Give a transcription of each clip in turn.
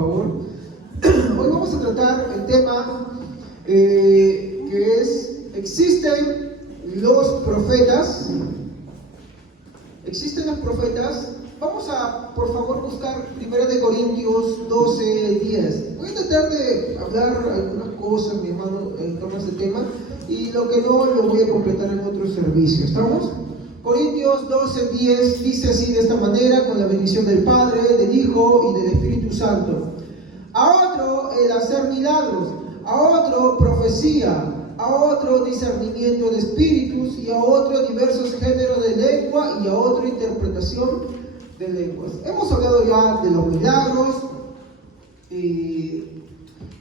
favor. Hoy vamos a tratar el tema que es, ¿existen los profetas? ¿Existen los profetas? Vamos a, por favor, buscar 1 Corintios 12:10. Voy a tratar de hablar algunas cosas, mi hermano, en torno a este tema, y lo que no lo voy a completar en otro servicio. ¿Estamos? Corintios 12:10 dice así, de esta manera: con la bendición del Padre, del Hijo y del Espíritu Santo. A otro el hacer milagros, a otro profecía, a otro discernimiento de espíritus, y a otro diversos géneros de lengua, y a otro interpretación de lenguas. Hemos hablado ya de los milagros, si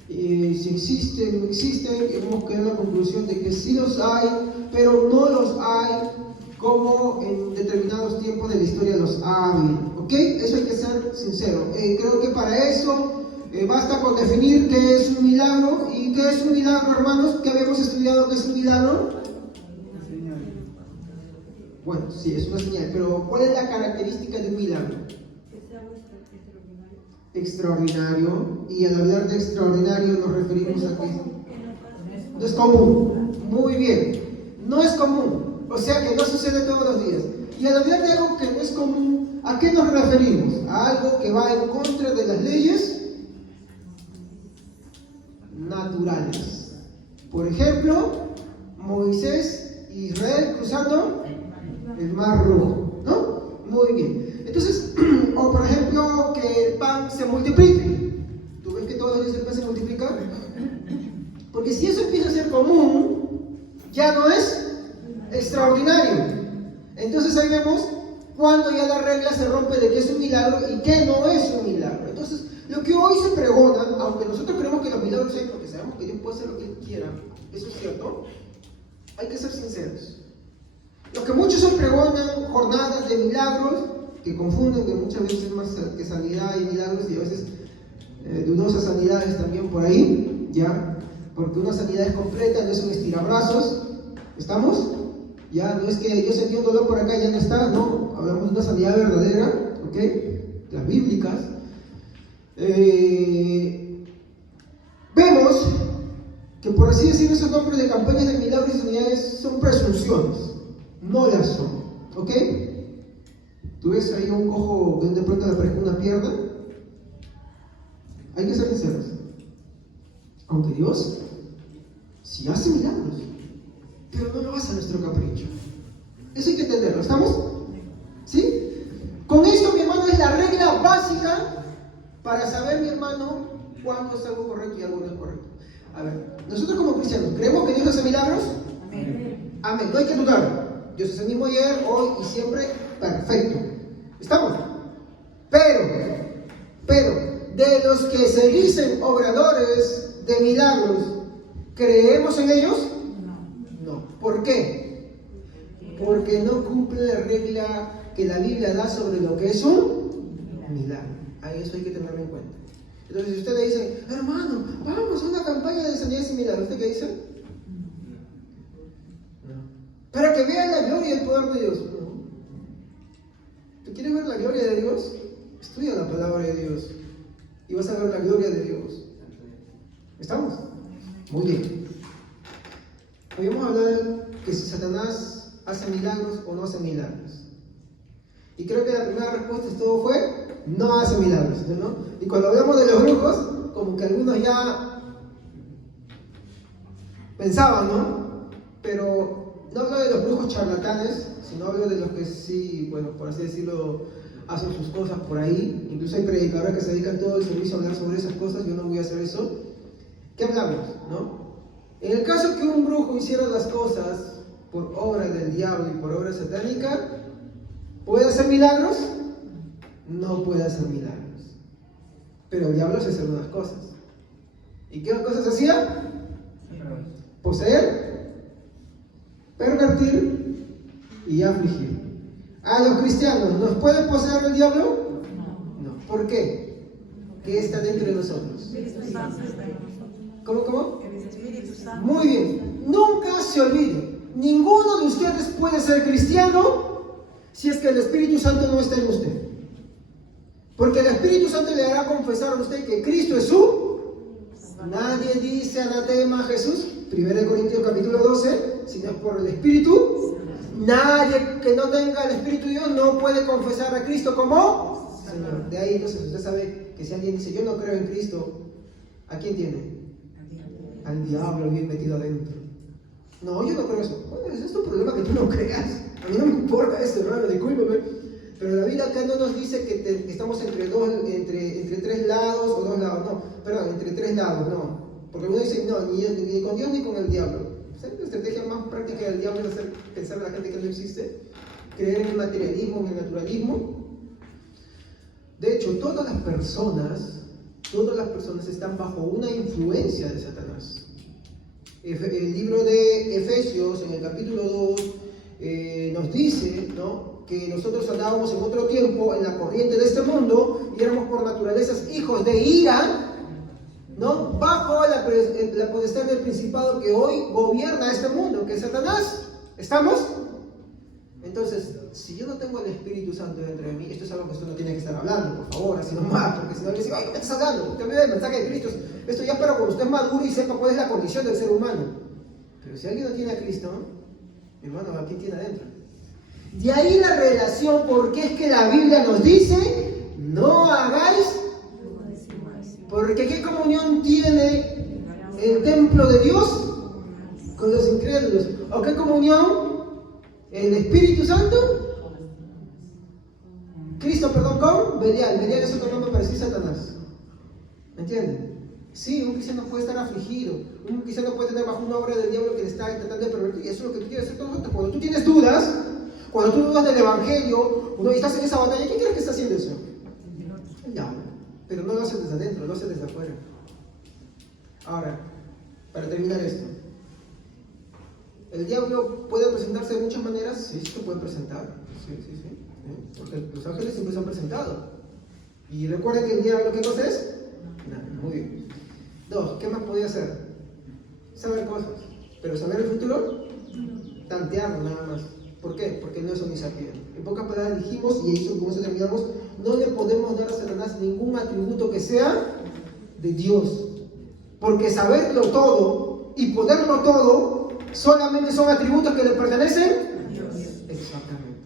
existen o no existen. Hemos quedado en la conclusión de que sí los hay, pero no los hay como en determinados tiempos de la historia los ha habido. ¿Ok? Eso hay que ser sincero. Creo que para eso basta con definir qué es un milagro. ¿Y qué es un milagro, hermanos? ¿Qué habíamos estudiado que es un milagro? Una señal. Bueno, sí, es una señal, pero ¿cuál es la característica de un milagro? Que sea extraordinario. Extraordinario. Y al hablar de extraordinario nos referimos a que no es común. común. Muy bien, no es común. O sea que no sucede todos los días. Y al hablar de algo que no es común, ¿a qué nos referimos? A algo que va en contra de las leyes naturales. Por ejemplo, Moisés e Israel cruzando el Mar Rojo, ¿no? Muy bien. Entonces, o por ejemplo, que el pan se multiplique. ¿Tú ves que todos los días el pan se multiplica? Porque si eso empieza a ser común, ya no es extraordinario. Entonces ahí vemos cuando ya la regla se rompe de qué es un milagro y qué no es un milagro. Entonces, lo que hoy se pregona, aunque nosotros creemos que los milagros hay, porque sabemos que Dios puede hacer lo que Él quiera, eso es cierto, hay que ser sinceros. Lo que muchos se pregonan jornadas de milagros, que confunden que muchas veces es más que sanidad y milagros, y a veces dudosas sanidades también por ahí, ¿ya? Porque una sanidad es completa, no es un estirabrazos. ¿Estamos? Ya, no es que yo sentí un dolor por acá y ya no está, no, hablamos de una sanidad verdadera, ¿ok? Las bíblicas. Vemos que, por así decir, esos nombres de campañas de milagros y sanidades son presunciones, no las son, ¿ok? ¿Tú ves ahí a un cojo que de pronto le aparezca una pierna? Hay que ser sinceros. Aunque Dios sí hace milagros, pero no lo hace a nuestro capricho. Eso hay que entenderlo, ¿estamos? ¿Sí? Con esto, mi hermano, es la regla básica para saber, mi hermano, cuándo es algo correcto y algo no es correcto. A ver, nosotros como cristianos, ¿creemos que Dios hace milagros? Amén. Amén, no hay que dudar. Dios es el mismo ayer, hoy y siempre, perfecto. ¿Estamos? Pero, de los que se dicen obradores de milagros, ¿creemos en ellos? No. ¿Por qué? Porque no cumple la regla que la Biblia da sobre lo que es un milagro. Ahí eso hay que tenerlo en cuenta. Entonces, si usted le dice, hermano, vamos a una campaña de sanidades y milagros, ¿usted qué dice? No. Para que vean la gloria y el poder de Dios. No. ¿Tú quieres ver la gloria de Dios? Estudia la palabra de Dios y vas a ver la gloria de Dios. ¿Estamos? Muy bien. Habíamos hablado que si Satanás hace milagros o no hace milagros. Y creo que la primera respuesta todo fue, no hace milagros, ¿no? Y cuando hablamos de los brujos, como que algunos ya pensaban, ¿no? Pero no hablo de los brujos charlatanes, sino hablo de los que sí, bueno, por así decirlo, hacen sus cosas por ahí. Incluso hay predicadores que se dedican todo el servicio a hablar sobre esas cosas. Yo no voy a hacer eso. ¿Qué hablamos, no? En el caso que un brujo hiciera las cosas por obra del diablo y por obra satánica, ¿puede hacer milagros? No puede hacer milagros. Pero el diablo se hace algunas cosas. ¿Y qué cosas hacía? Poseer, pervertir y afligir. ¿A los cristianos nos puede poseer el diablo? No. ¿Por qué? ¿Qué está dentro de nosotros? ¿Cómo? Muy bien. Nunca se olvide. Ninguno de ustedes puede ser cristiano si es que el Espíritu Santo no está en usted. Porque el Espíritu Santo le hará confesar a usted que Cristo es su... Nadie dice anatema a Jesús, 1 Corintios capítulo 12, sino es por el Espíritu. Nadie que no tenga el Espíritu de Dios no puede confesar a Cristo como Señor. De ahí entonces usted sabe que si alguien dice yo no creo en Cristo, ¿a quién tiene? Al diablo bien metido adentro. No, yo no creo eso. Bueno, es tu problema que tú no creas. A mí no me importa eso, hermano, discúlpame. Pero la Biblia acá no nos dice que estamos entre tres lados o dos lados, no, perdón, entre tres lados, no. Porque uno dice, no, ni con Dios ni con el diablo. ¿Sabes? La estrategia más práctica del diablo es hacer pensar a la gente que no existe, creer en el materialismo, en el naturalismo. De hecho, todas las personas están bajo una influencia de Satanás. El libro de Efesios, en el capítulo 2, nos dice, ¿no?, que nosotros andábamos en otro tiempo en la corriente de este mundo y éramos por naturalezas hijos de ira, ¿no?, bajo la potestad del principado que hoy gobierna este mundo, que es Satanás. ¿Estamos? Entonces, si yo no tengo el Espíritu Santo dentro de mí, esto es algo que usted no tiene que estar hablando, por favor, así nomás, porque si no le dice, ay, ¿qué estás hablando? Usted vive el mensaje de Cristo. Esto ya para cuando usted es maduro y sepa cuál es la condición del ser humano. Pero si alguien no tiene a Cristo, mi hermano, ¿a quién tiene adentro? De ahí la relación, porque es que la Biblia nos dice, no hagáis, porque ¿qué comunión tiene el templo de Dios con los incrédulos? ¿O qué comunión el Espíritu Santo? Cristo, perdón, con Belial. Belial es otro nombre para decir Satanás. ¿Me entienden? Sí, un cristiano puede estar afligido, un cristiano puede tener bajo una obra del diablo que le está tratando de pervertir, y eso es lo que tú quieres hacer todos nosotros. Cuando tú tienes dudas, cuando tú dudas del Evangelio, cuando estás en esa batalla, ¿quién crees que está haciendo eso? El diablo. Pero no lo haces desde adentro, lo haces desde afuera. Ahora, para terminar esto, ¿el diablo puede presentarse de muchas maneras? Sí, se puede presentar. Sí. Porque los ángeles siempre se han presentado. Y recuerden que el diablo, ¿qué cosa es? Nada, muy bien. 2, ¿qué más podía hacer? Saber cosas. Pero saber el futuro, tantearlo nada más. ¿Por qué? Porque no es omnisciente. En pocas palabras dijimos, y con eso terminamos, no le podemos dar a Satanás ningún atributo que sea de Dios. Porque saberlo todo y poderlo todo solamente son atributos que le pertenecen a Dios. Exactamente.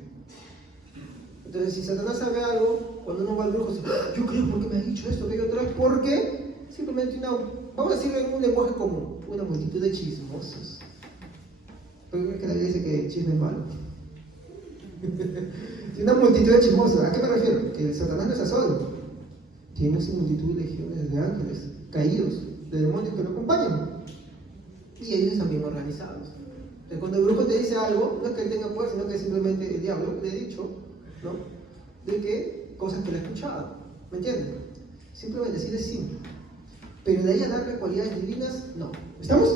Entonces, si Satanás sabe algo, cuando uno va al brujo, dice, yo creo porque me ha dicho esto, que otra vez, porque simplemente vamos a decirlo en un lenguaje común, una multitud de chismosos. Porque que la Biblia dice que chisme es malo. Una multitud de chismosos, ¿a qué me refiero? Que Satanás no está solo. Tiene su multitud de legiones de ángeles caídos, de demonios que lo acompañan. Y ellos están bien organizados. Entonces, cuando el brujo te dice algo, no es que él tenga fuerza, sino que simplemente el diablo le ha dicho, ¿no?, de que cosas que le ha escuchado. ¿Me entienden? Simplemente así de simple. Pero de ahí a darle cualidades divinas, no. ¿Estamos?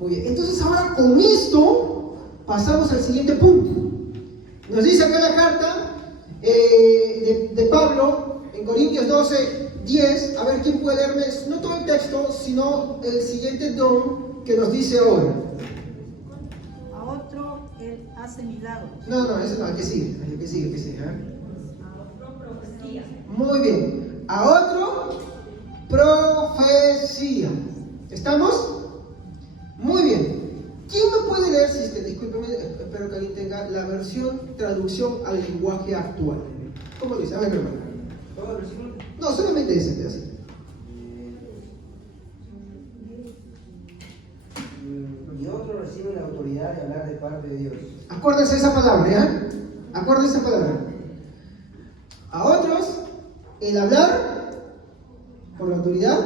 Muy bien. Entonces ahora con esto pasamos al siguiente punto. Nos dice acá la carta de Pablo en Corintios 12, 10. A ver quién puede leerme, no todo el texto, sino el siguiente don que nos dice ahora. A otro él hace milagros. No, ese no, el que sigue. Muy bien. A otro, profecía. ¿Estamos? Muy bien. ¿Quién me puede leer, discúlpeme, espero que alguien tenga la traducción al lenguaje actual? ¿Cómo dice? A ver, hermano. ¿Todo el versículo? No, solamente ese pedacito. Y otro recibe la autoridad de hablar de parte de Dios. Acuérdense esa palabra, ¿ya? Acuérdense esa palabra. A otros, el hablar por la autoridad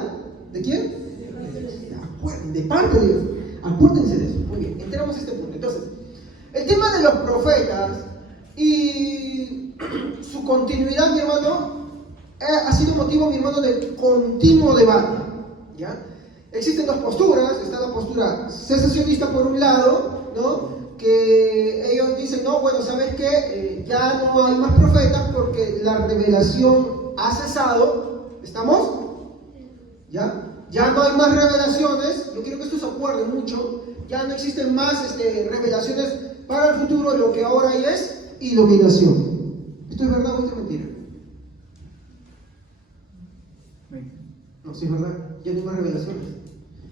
¿de quién? De parte de Dios. Acuérdense de eso. Muy bien, entramos a este punto. Entonces, el tema de los profetas y su continuidad, mi hermano, ha sido motivo, mi hermano, de continuo debate. ¿Ya? Existen dos posturas. Está la postura cesacionista por un lado, ¿no?, que ellos dicen, no, bueno, ¿sabes qué? Ya no hay más profetas porque la revelación ha cesado. ¿Estamos? ¿Ya? Ya no hay más revelaciones. Yo quiero que esto se acuerde mucho. Ya no existen más revelaciones para el futuro. Lo que ahora hay es iluminación. ¿Esto es verdad o esto es mentira? No, sí es verdad, ya no hay más revelaciones.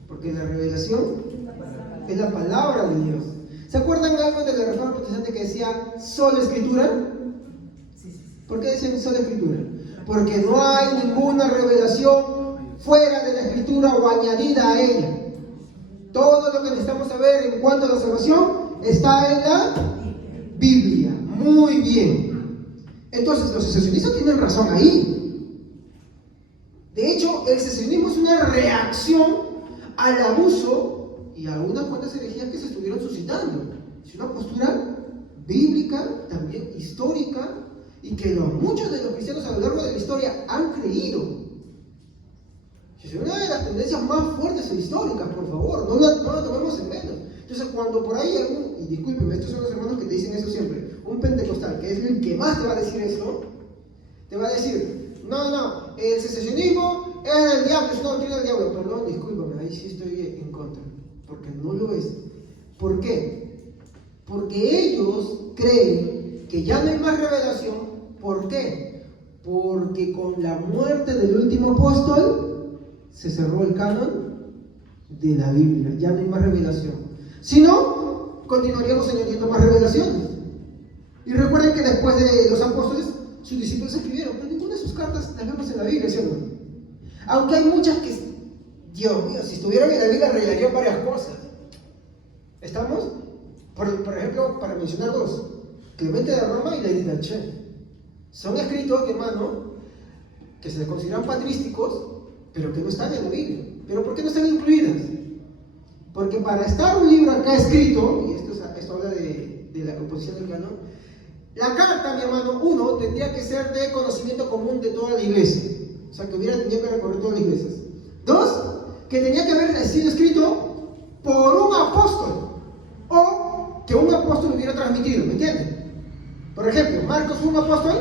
Porque la revelación es la palabra de Dios. ¿Se acuerdan algo de la Reforma Protestante que decía sola Escritura? ¿Por qué decían sola Escritura? Porque no hay ninguna revelación fuera de la Escritura o añadida a ella. Todo lo que necesitamos saber en cuanto a la salvación está en la Biblia. Muy bien. Entonces, los secesionistas tienen razón ahí. De hecho, el secesionismo es una reacción al abuso y a unas cuantas herejías que se estuvieron suscitando. Es una postura bíblica, también histórica, y que muchos de los cristianos a lo largo de la historia han creído. Es una de las tendencias más fuertes e históricas, por favor, no la tomemos en menos. Entonces, cuando por ahí y discúlpenme, estos son los hermanos que te dicen eso siempre, un pentecostal, que es el que más te va a decir esto, te va a decir, no, el secesionismo es del diablo, es una doctrina del diablo. Perdón, discúlpame, ahí sí estoy en contra, porque no lo es. ¿Por qué? Porque ellos creen que ya no hay más revelación. ¿Por qué? Porque con la muerte del último apóstol se cerró el canon de la Biblia, ya no hay más revelación. Si no, continuaríamos añadiendo más revelaciones. Y recuerden que después de los apóstoles, sus discípulos escribieron, pero ninguna de sus cartas las vemos en la Biblia, ¿sí o no? Aunque hay muchas que, Dios mío, si estuvieran en la Biblia arreglarían varias cosas. ¿Estamos? Por ejemplo, para mencionar dos, Clemente de Roma y la Edith Lachey. Son escritos, hermano, que se les consideran patrísticos, pero que no están en la Biblia. ¿Pero por qué no están incluidas? Porque para estar un libro acá escrito, y esto habla de la composición del canon, la carta, mi hermano, uno, tendría que ser de conocimiento común de toda la iglesia. O sea, que tendría que recorrer todas las iglesias. Dos, que tenía que haber sido escrito por un apóstol, o que un apóstol lo hubiera transmitido, ¿me entienden? Por ejemplo, Marcos fue un apóstol,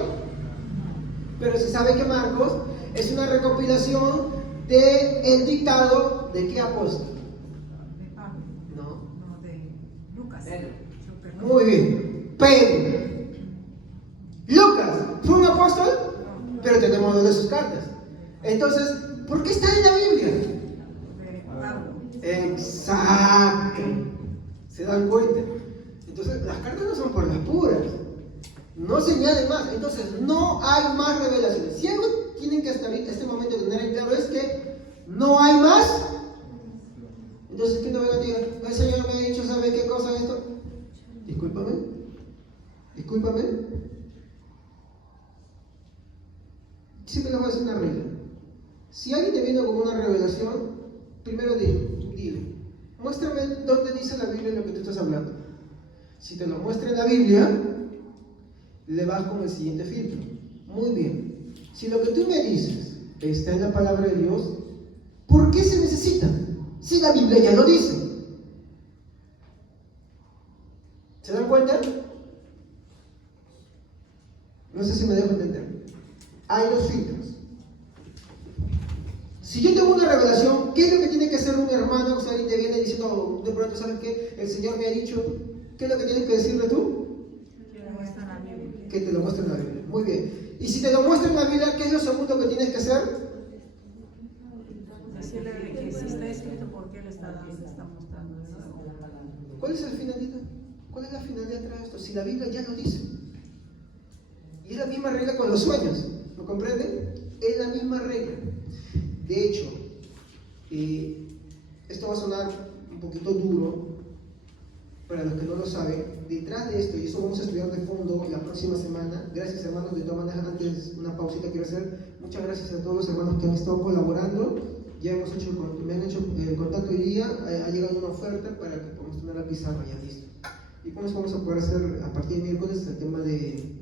pero se sabe que Marcos es una recopilación del dictado de qué apóstol. De Pablo. No, de Lucas. Muy bien. Pedro. Lucas fue un apóstol, pero tenemos dos de sus cartas. Entonces, ¿por qué está en la Biblia? De Pablo. Exacto. ¿Se dan cuenta? Entonces, las cartas no son por las puras. No se añade más. Entonces, no hay más revelaciones. Si algo tienen que hasta este momento tener en claro es que no hay más. Entonces, ¿qué te voy a decir? El Señor me ha dicho, ¿sabe qué cosa es esto? Discúlpame. Siempre les voy a hacer una regla. Si alguien te viene con una revelación, primero dile, muéstrame dónde dice la Biblia lo que tú estás hablando. Si te lo muestra en la Biblia, le vas con el siguiente filtro. Muy bien. Si lo que tú me dices está en la palabra de Dios, ¿por qué se necesita? Si la Biblia ya lo dice. ¿Se dan cuenta? No sé si me dejo entender. Hay dos filtros. Si yo tengo una revelación, ¿qué es lo que tiene que hacer un hermano? O sea, alguien te viene diciendo, de pronto, ¿sabes qué? El Señor me ha dicho, ¿qué es lo que tienes que decirle tú? Que te lo muestre en la Biblia. Muy bien. Y si te lo muestra en la Biblia, ¿qué es lo segundo que tienes que hacer? Decirle que si está escrito, ¿por qué le está mostrando eso? ¿Cuál es el finalidad? ¿Cuál es la finalidad de esto? Si la Biblia ya lo dice. Y es la misma regla con los sueños. ¿Lo comprenden? Es la misma regla. De hecho, esto va a sonar un poquito duro para los que no lo saben. Detrás de esto, y eso vamos a estudiar de fondo la próxima semana. Gracias, hermanos. De todas maneras, antes una pausita quiero hacer. Muchas gracias a todos los hermanos que han estado colaborando. Ya me han hecho contacto hoy día. Ha llegado una oferta para que podamos tener la pizarra ya listo. Y con eso vamos a poder hacer a partir de miércoles el tema de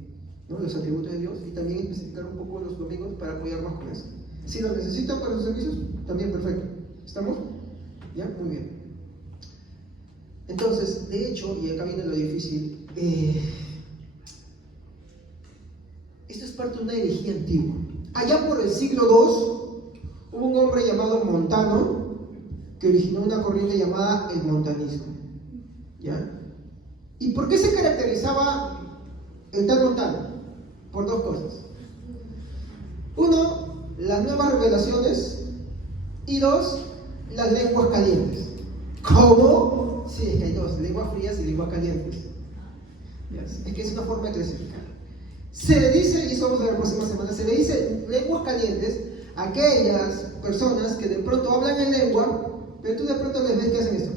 los atributos de Dios y también especificar un poco los domingos para apoyarnos con eso. Si lo necesitan para sus servicios, también perfecto. ¿Estamos? ¿Ya? Muy bien. Entonces, de hecho, y acá viene lo difícil, esto es parte de una herejía antigua. Allá por el siglo II, hubo un hombre llamado Montano que originó una corriente llamada el montanismo. ¿Ya? ¿Y por qué se caracterizaba el tal Montano? Por dos cosas. Uno, las nuevas revelaciones Y dos, las lenguas calientes. ¿Cómo? Sí, es que hay dos, lenguas frías y lenguas calientes. Es que es una forma de clasificar. Se le dice, y eso vamos a ver la próxima semana, se le dice lenguas calientes a aquellas personas que de pronto hablan en lengua, pero tú de pronto les ves que hacen esto.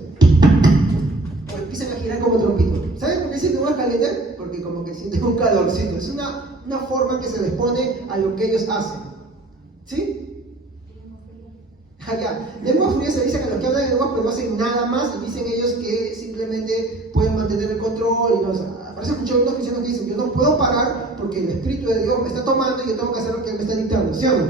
O empiezan a girar como trompito. ¿Sabes por qué dicen lenguas calientes? Porque como que sienten un calorcito. Es una forma que se les pone a lo que ellos hacen. ¿Sí? Ya. Lenguas frías se dicen a los que hablan en lenguas pero no hacen nada más y dicen ellos que simplemente pueden mantener el control y no, o sea, parece escuchar unos cristianos que dicen yo no puedo parar porque el Espíritu de Dios me está tomando y yo tengo que hacer lo que Él me está dictando, ¿sí o no?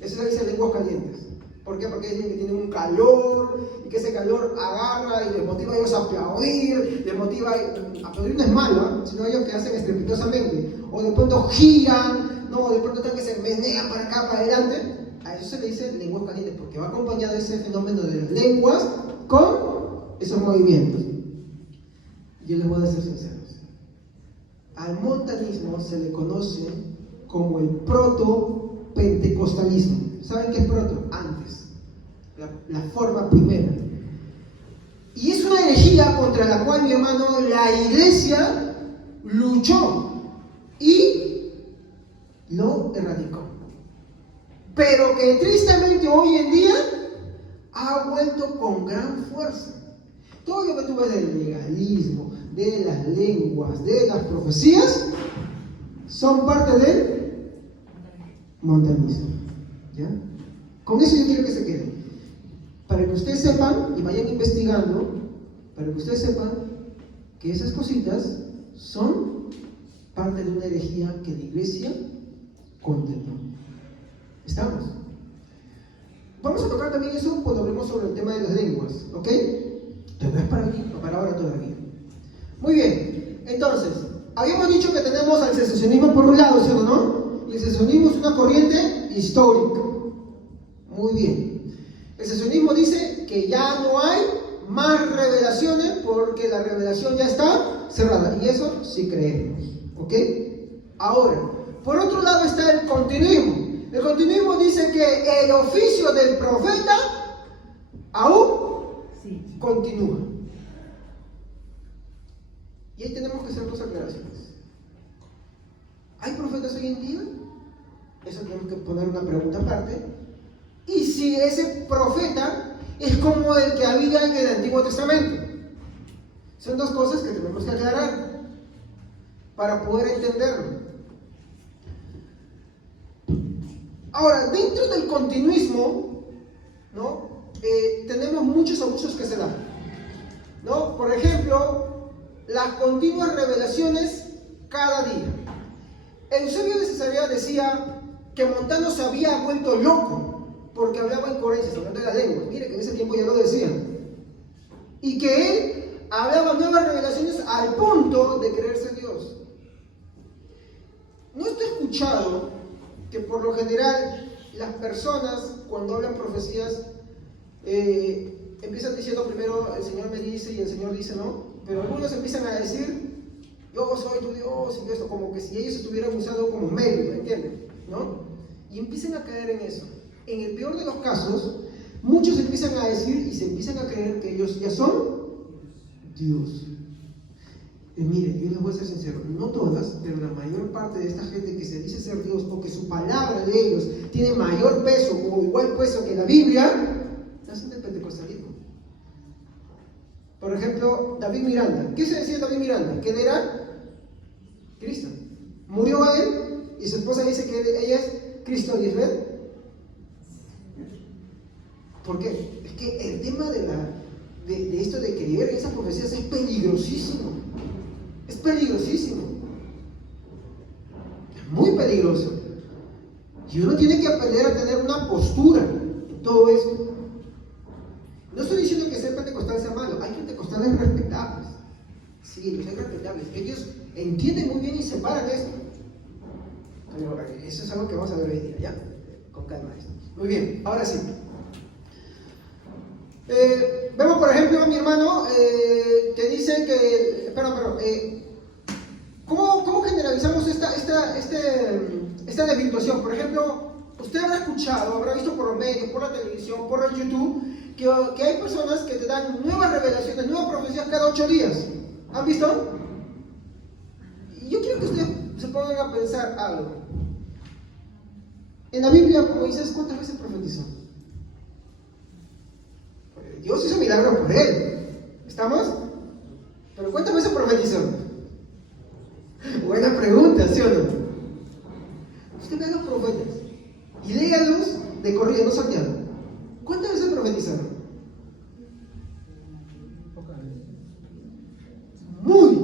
Eso se dice lenguas calientes. ¿Por qué? Porque dicen que tienen un calor y que ese calor agarra y les motiva a ellos a aplaudir, les motiva a aplaudir no es malo, sino ellos que hacen estrepitosamente o de pronto giran, no, de pronto están que se menean para acá, para adelante. A eso se le dice lenguas calientes, porque va acompañado ese fenómeno de las lenguas con esos movimientos. Yo les voy a decir sinceros. Al montanismo se le conoce como el proto-pentecostalismo. ¿Saben qué es proto? Antes. La forma primera. Y es una herejía contra la cual, mi hermano, la iglesia luchó y lo erradicó. Pero que tristemente hoy en día ha vuelto con gran fuerza. Todo lo que tú ves del legalismo, de las lenguas, de las profecías, son parte del montanismo. ¿Ya? Con eso yo quiero que se queden. Para que ustedes sepan y vayan investigando, para que ustedes sepan que esas cositas son parte de una herejía que la iglesia condenó. ¿Estamos? Vamos a tocar también eso cuando hablemos sobre el tema de las lenguas, ¿ok? Pero no es para aquí, no para ahora todavía. Muy bien, entonces, habíamos dicho que tenemos al secesionismo por un lado, ¿sí o no? Y el secesionismo es una corriente histórica. Muy bien. El secesionismo dice que ya no hay más revelaciones porque la revelación ya está cerrada. Y eso sí creemos, ¿ok? Ahora, por otro lado está el continuismo. El continuismo dice que el oficio del profeta aún continúa. Y ahí tenemos que hacer dos aclaraciones. ¿Hay profetas hoy en día? Eso tenemos que poner una pregunta aparte. Y si ese profeta es como el que había en el Antiguo Testamento. Son dos cosas que tenemos que aclarar para poder entenderlo. Ahora, dentro del continuismo, ¿no? Tenemos muchos abusos que se dan, ¿no? Por ejemplo, las continuas revelaciones cada día. Eusebio de Cesarea decía que Montano se había vuelto loco porque hablaba incoherencias, hablando de las lenguas. Mire que en ese tiempo ya lo decían. Y que él hablaba nuevas revelaciones al punto de creerse Dios. ¿No está escuchado que por lo general las personas cuando hablan profecías empiezan diciendo primero el Señor me dice y el Señor dice no? Pero algunos empiezan a decir yo soy tu Dios y esto, como que si ellos estuvieran usando como medio, ¿me entienden? ¿No? Y empiezan a caer en eso. En el peor de los casos, muchos empiezan a decir y se empiezan a creer que ellos ya son Dios. Mire, yo les voy a ser sincero, no todas, pero la mayor parte de esta gente que se dice ser Dios o que su palabra de ellos tiene mayor peso o igual peso que la Biblia, nacen del pentecostalismo. Por ejemplo, David Miranda. ¿Qué se decía de David Miranda? Que él era Cristo. Murió a él y su esposa dice que ella es Cristo de Israel. ¿Por qué? Es que el tema de esto de creer en esas profecías es peligrosísimo. Es peligrosísimo. Es muy peligroso. Y uno tiene que aprender a tener una postura en todo eso. No estoy diciendo que ser pentecostal sea malo. Hay pentecostales respetables. Sí, los hay respetables. Ellos entienden muy bien y separan esto. Pero eso es algo que vamos a ver hoy día, ¿ya? Con calma. Muy bien, ahora sí. Vemos, por ejemplo, a mi hermano que dice que... ¿cómo generalizamos esta desvirtuación? Por ejemplo, usted habrá escuchado, habrá visto por los medios, por la televisión, por el YouTube, que hay personas que te dan nuevas revelaciones, nuevas profecías cada 8 días. ¿Han visto? Y yo quiero que ustedes se pongan a pensar algo. En la Biblia, Moisés, ¿cuántas veces profetizó? Dios hizo milagros por él. ¿Estamos? ¿Pero cuántas veces profetizó? Buena pregunta, ¿sí o no? Usted ve a los profetas y léalos de corrido, no salteado. ¿Cuántas veces profetizaron? Muy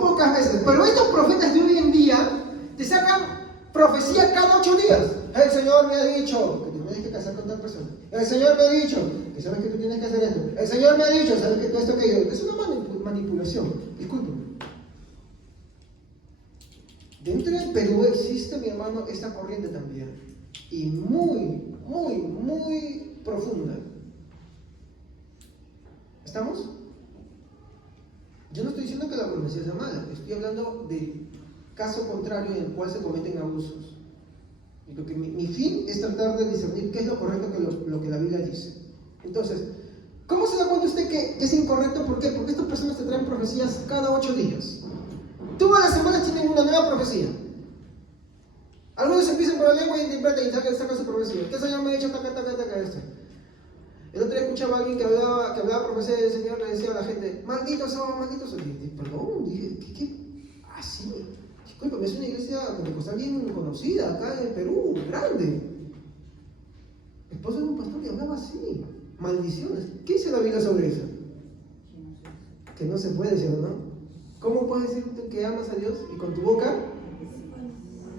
pocas veces. Pero estos profetas de hoy en día te sacan profecía cada 8 días. El Señor me ha dicho que te tienes que casar con tal persona. El Señor me ha dicho que sabes que tú tienes que hacer esto. El Señor me ha dicho, sabes que tú esto, que yo. Es una manipulación. Disculpen. Dentro del Perú existe, mi hermano, esta corriente también. Y muy profunda. ¿Estamos? Yo no estoy diciendo que la profecía sea mala. Estoy hablando del caso contrario en el cual se cometen abusos. Y lo que mi fin es tratar de discernir qué es lo correcto que lo que la Biblia dice. Entonces, ¿cómo se da cuenta usted que es incorrecto? ¿Por qué? Porque estas personas te traen profecías cada 8 días. Todas las semanas tienen una nueva profecía. Algunos empiezan por la lengua y interpretan y sacan su profecía. ¿Qué Señor me ha dicho? Taca, esto. El otro día escuchaba a alguien que hablaba profecía del Señor, le decía a la gente, malditos son. Perdón, dije, ¿qué? Ah, sí. Disculpe, es una iglesia pentecostal bien conocida acá en el Perú, grande. Esposo de un pastor que hablaba así. Maldiciones. ¿Qué dice la Biblia sobre eso? Que no se puede decir, ¿no? ¿Cómo puedes decir que amas a Dios y con tu boca?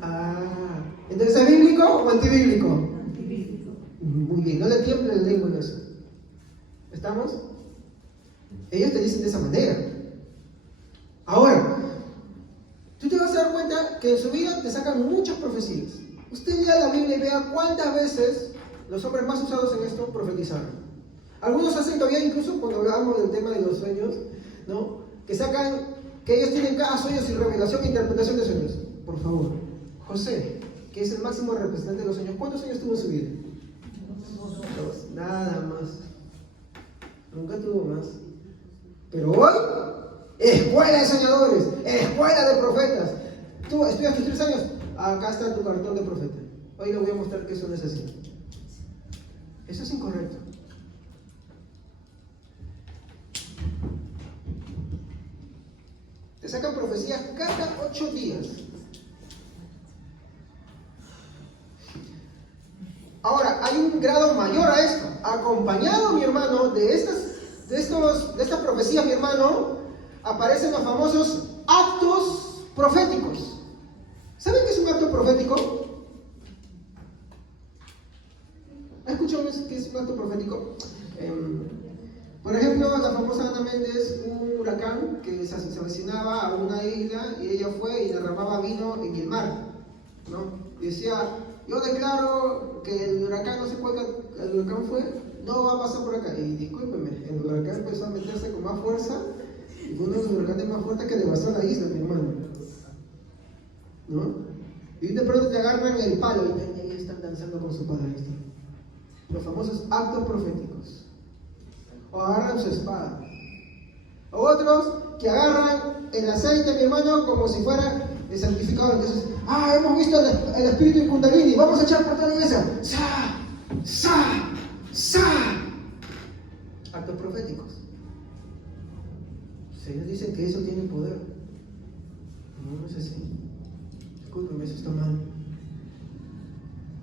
Ah, ¿entonces es bíblico o antibíblico? Antibíblico. Muy bien, no le tiemble la lengua en eso. ¿Estamos? Ellos te dicen de esa manera. Ahora, tú te vas a dar cuenta que en su vida te sacan muchas profecías. Usted lea la Biblia y vea cuántas veces los hombres más usados en esto profetizaron. Algunos hacen todavía, incluso cuando hablábamos del tema de los sueños, ¿no? Que ellos tienen cada sueño y revelación e interpretación de sueños. Por favor, José, que es el máximo representante de los sueños, ¿cuántos sueños tuvo en su vida? 2, nada más. Nunca tuvo más. Pero hoy, escuela de soñadores, escuela de profetas. Tú estudias tus 3 años, acá está tu cartón de profeta. Hoy le voy a mostrar que eso no es así. Eso es incorrecto. Te sacan profecías cada 8 días. Ahora, hay un grado mayor a esto. Acompañado, mi hermano, de estas profecías, mi hermano, aparecen los famosos actos proféticos. ¿Saben qué es un acto profético? ¿Has escuchado qué es un acto profético? Por ejemplo, la famosa Ana Méndez, un huracán que se avecinaba a una isla y ella fue y derramaba vino en el mar, ¿no? Y decía, yo declaro que el huracán, no sé cuál el huracán fue, no va a pasar por acá. Y discúlpeme, el huracán empezó a meterse con más fuerza y fue uno de los huracanes más fuertes que devastó la isla, mi hermano, ¿no? Y de pronto te agarran el palo y ahí están danzando con su padre. Los famosos actos proféticos. O agarran su espada. O otros que agarran el aceite, mi hermano, como si fuera el santificado. Entonces, hemos visto el espíritu de Kundalini, vamos a echar por toda la iglesia. Actos proféticos. Ellos dicen que eso tiene poder. No es así. Discúlpeme, eso está mal.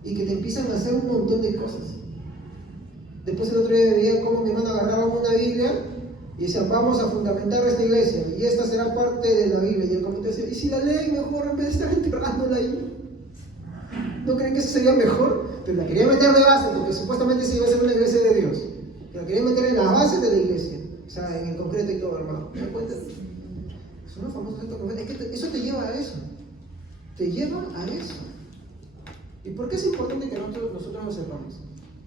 Y que te empiezan a hacer un montón de cosas. Después el otro día veía cómo mi hermano agarraba una Biblia y decían, vamos a fundamentar esta iglesia y esta será parte de la Biblia. Y el comité decía, ¿y si la leen mejor en vez de estar enterrándola ahí? ¿No creen que eso sería mejor? Pero la querían meter de base porque supuestamente se iba a ser una iglesia de Dios. Pero la querían meter en la base de la iglesia. O sea, en el concreto y todo, hermano. ¿Me das cuenta? Son los famosos actos concretos. Es que eso te lleva a eso. Te lleva a eso. ¿Y por qué es importante que nosotros lo sepamos?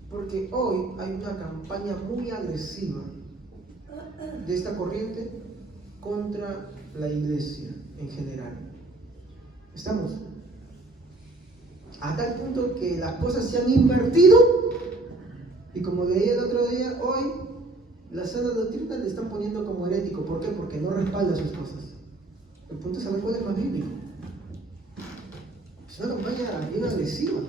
Porque hoy hay una campaña muy agresiva de esta corriente contra la iglesia en general. ¿Estamos? a tal punto que las cosas se han invertido, y como leí el otro día, hoy la sana doctrina le están poniendo como herético. ¿Por qué? Porque no respalda sus cosas. El punto es saber cuál es más bíblico. Es una campaña bien agresiva.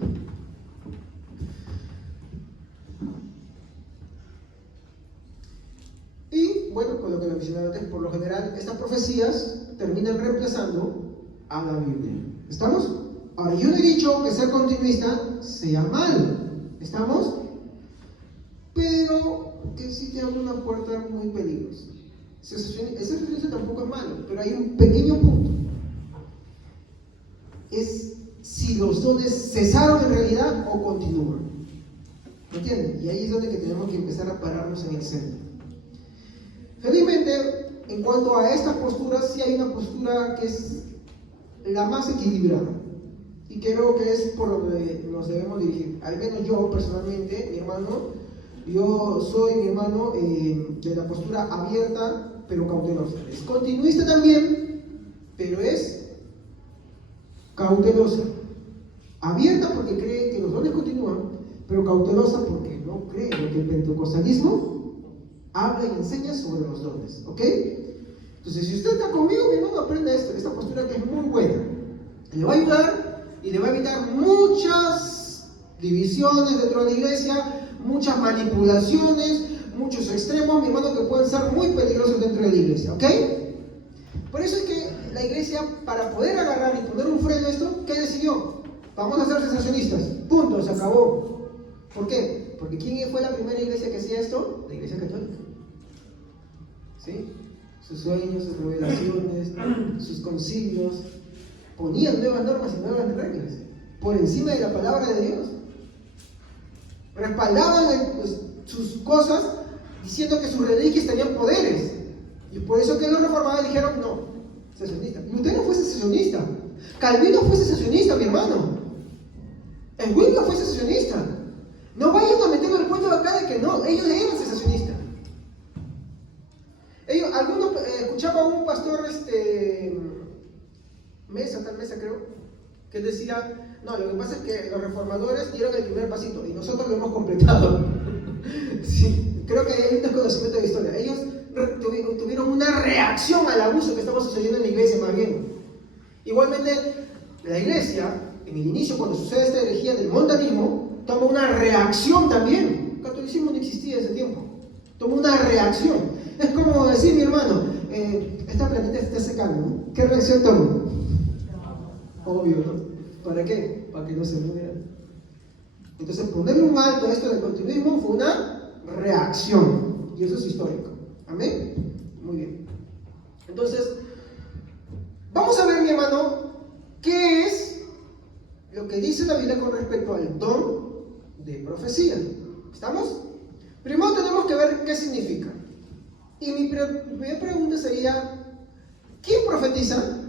Y bueno, con lo que lo mencionaba antes, por lo general estas profecías terminan reemplazando a la Biblia. ¿Estamos? Ahora, yo no he dicho que ser continuista sea malo. ¿Estamos? Pero que sí te abre una puerta muy peligrosa. Ser cesacionista tampoco es malo, pero hay un pequeño punto. Es si los dones cesaron en realidad o continúan. ¿Me entienden? Y ahí es donde que tenemos que empezar a pararnos en el centro. Felizmente, en cuanto a estas posturas, sí hay una postura que es la más equilibrada. Y creo que es por donde nos debemos dirigir. Al menos yo, personalmente, mi hermano, yo soy, mi hermano, de la postura abierta, pero cautelosa. Es continuista también, pero es cautelosa. Abierta porque cree que los dones continúan, pero cautelosa porque no cree que el pentecostalismo habla y enseña sobre los dones. ¿Ok? Entonces, si usted está conmigo, mi hermano, aprenda esto, esta postura que es muy buena. Le va a ayudar y le va a evitar muchas divisiones dentro de la iglesia, muchas manipulaciones, muchos extremos, mi hermano, que pueden ser muy peligrosos dentro de la iglesia. ¿Ok? Por eso es que la iglesia, para poder agarrar y poner un freno a esto, ¿qué decidió? Vamos a ser cesacionistas. Punto, se acabó. ¿Por qué? Porque ¿quién fue la primera iglesia que hacía esto? La iglesia católica. ¿Sí? Sus sueños, sus revelaciones, sus concilios, ponían nuevas normas y nuevas reglas por encima de la palabra de Dios. Respaldaban sus cosas diciendo que sus reliquias tenían poderes. Y por eso que los reformadores dijeron, no, cesacionista. Lutero fue cesacionista. Calvino fue cesacionista, mi hermano. Zwingli fue cesacionista. No vayan a meterme el cuento de acá de que no, ellos eran cesacionistas. Algunos escuchaba a un pastor, tal Mesa creo, que decía, no, lo que pasa es que los reformadores dieron el primer pasito y nosotros lo hemos completado. Sí, creo que hay un desconocimiento de historia. Ellos tuvieron una reacción al abuso que estaba sucediendo en la iglesia, más bien. Igualmente, la iglesia, en el inicio, cuando sucede esta herejía del montanismo, toma una reacción también. El catolicismo no existía en ese tiempo. Toma una reacción. Es como decir, mi hermano, esta plantita está secando, ¿no? ¿Qué reacción toma? Obvio, ¿no? ¿Para qué? Para que no se muera. Entonces, ponerle un alto a esto del continuismo fue una reacción. Y eso es histórico. ¿Amén? Muy bien. Entonces, vamos a ver, mi hermano, qué es lo que dice la Biblia con respecto al don de profecía. ¿Estamos? Primero tenemos que ver qué significa. Y mi primera pregunta sería, ¿quién profetiza?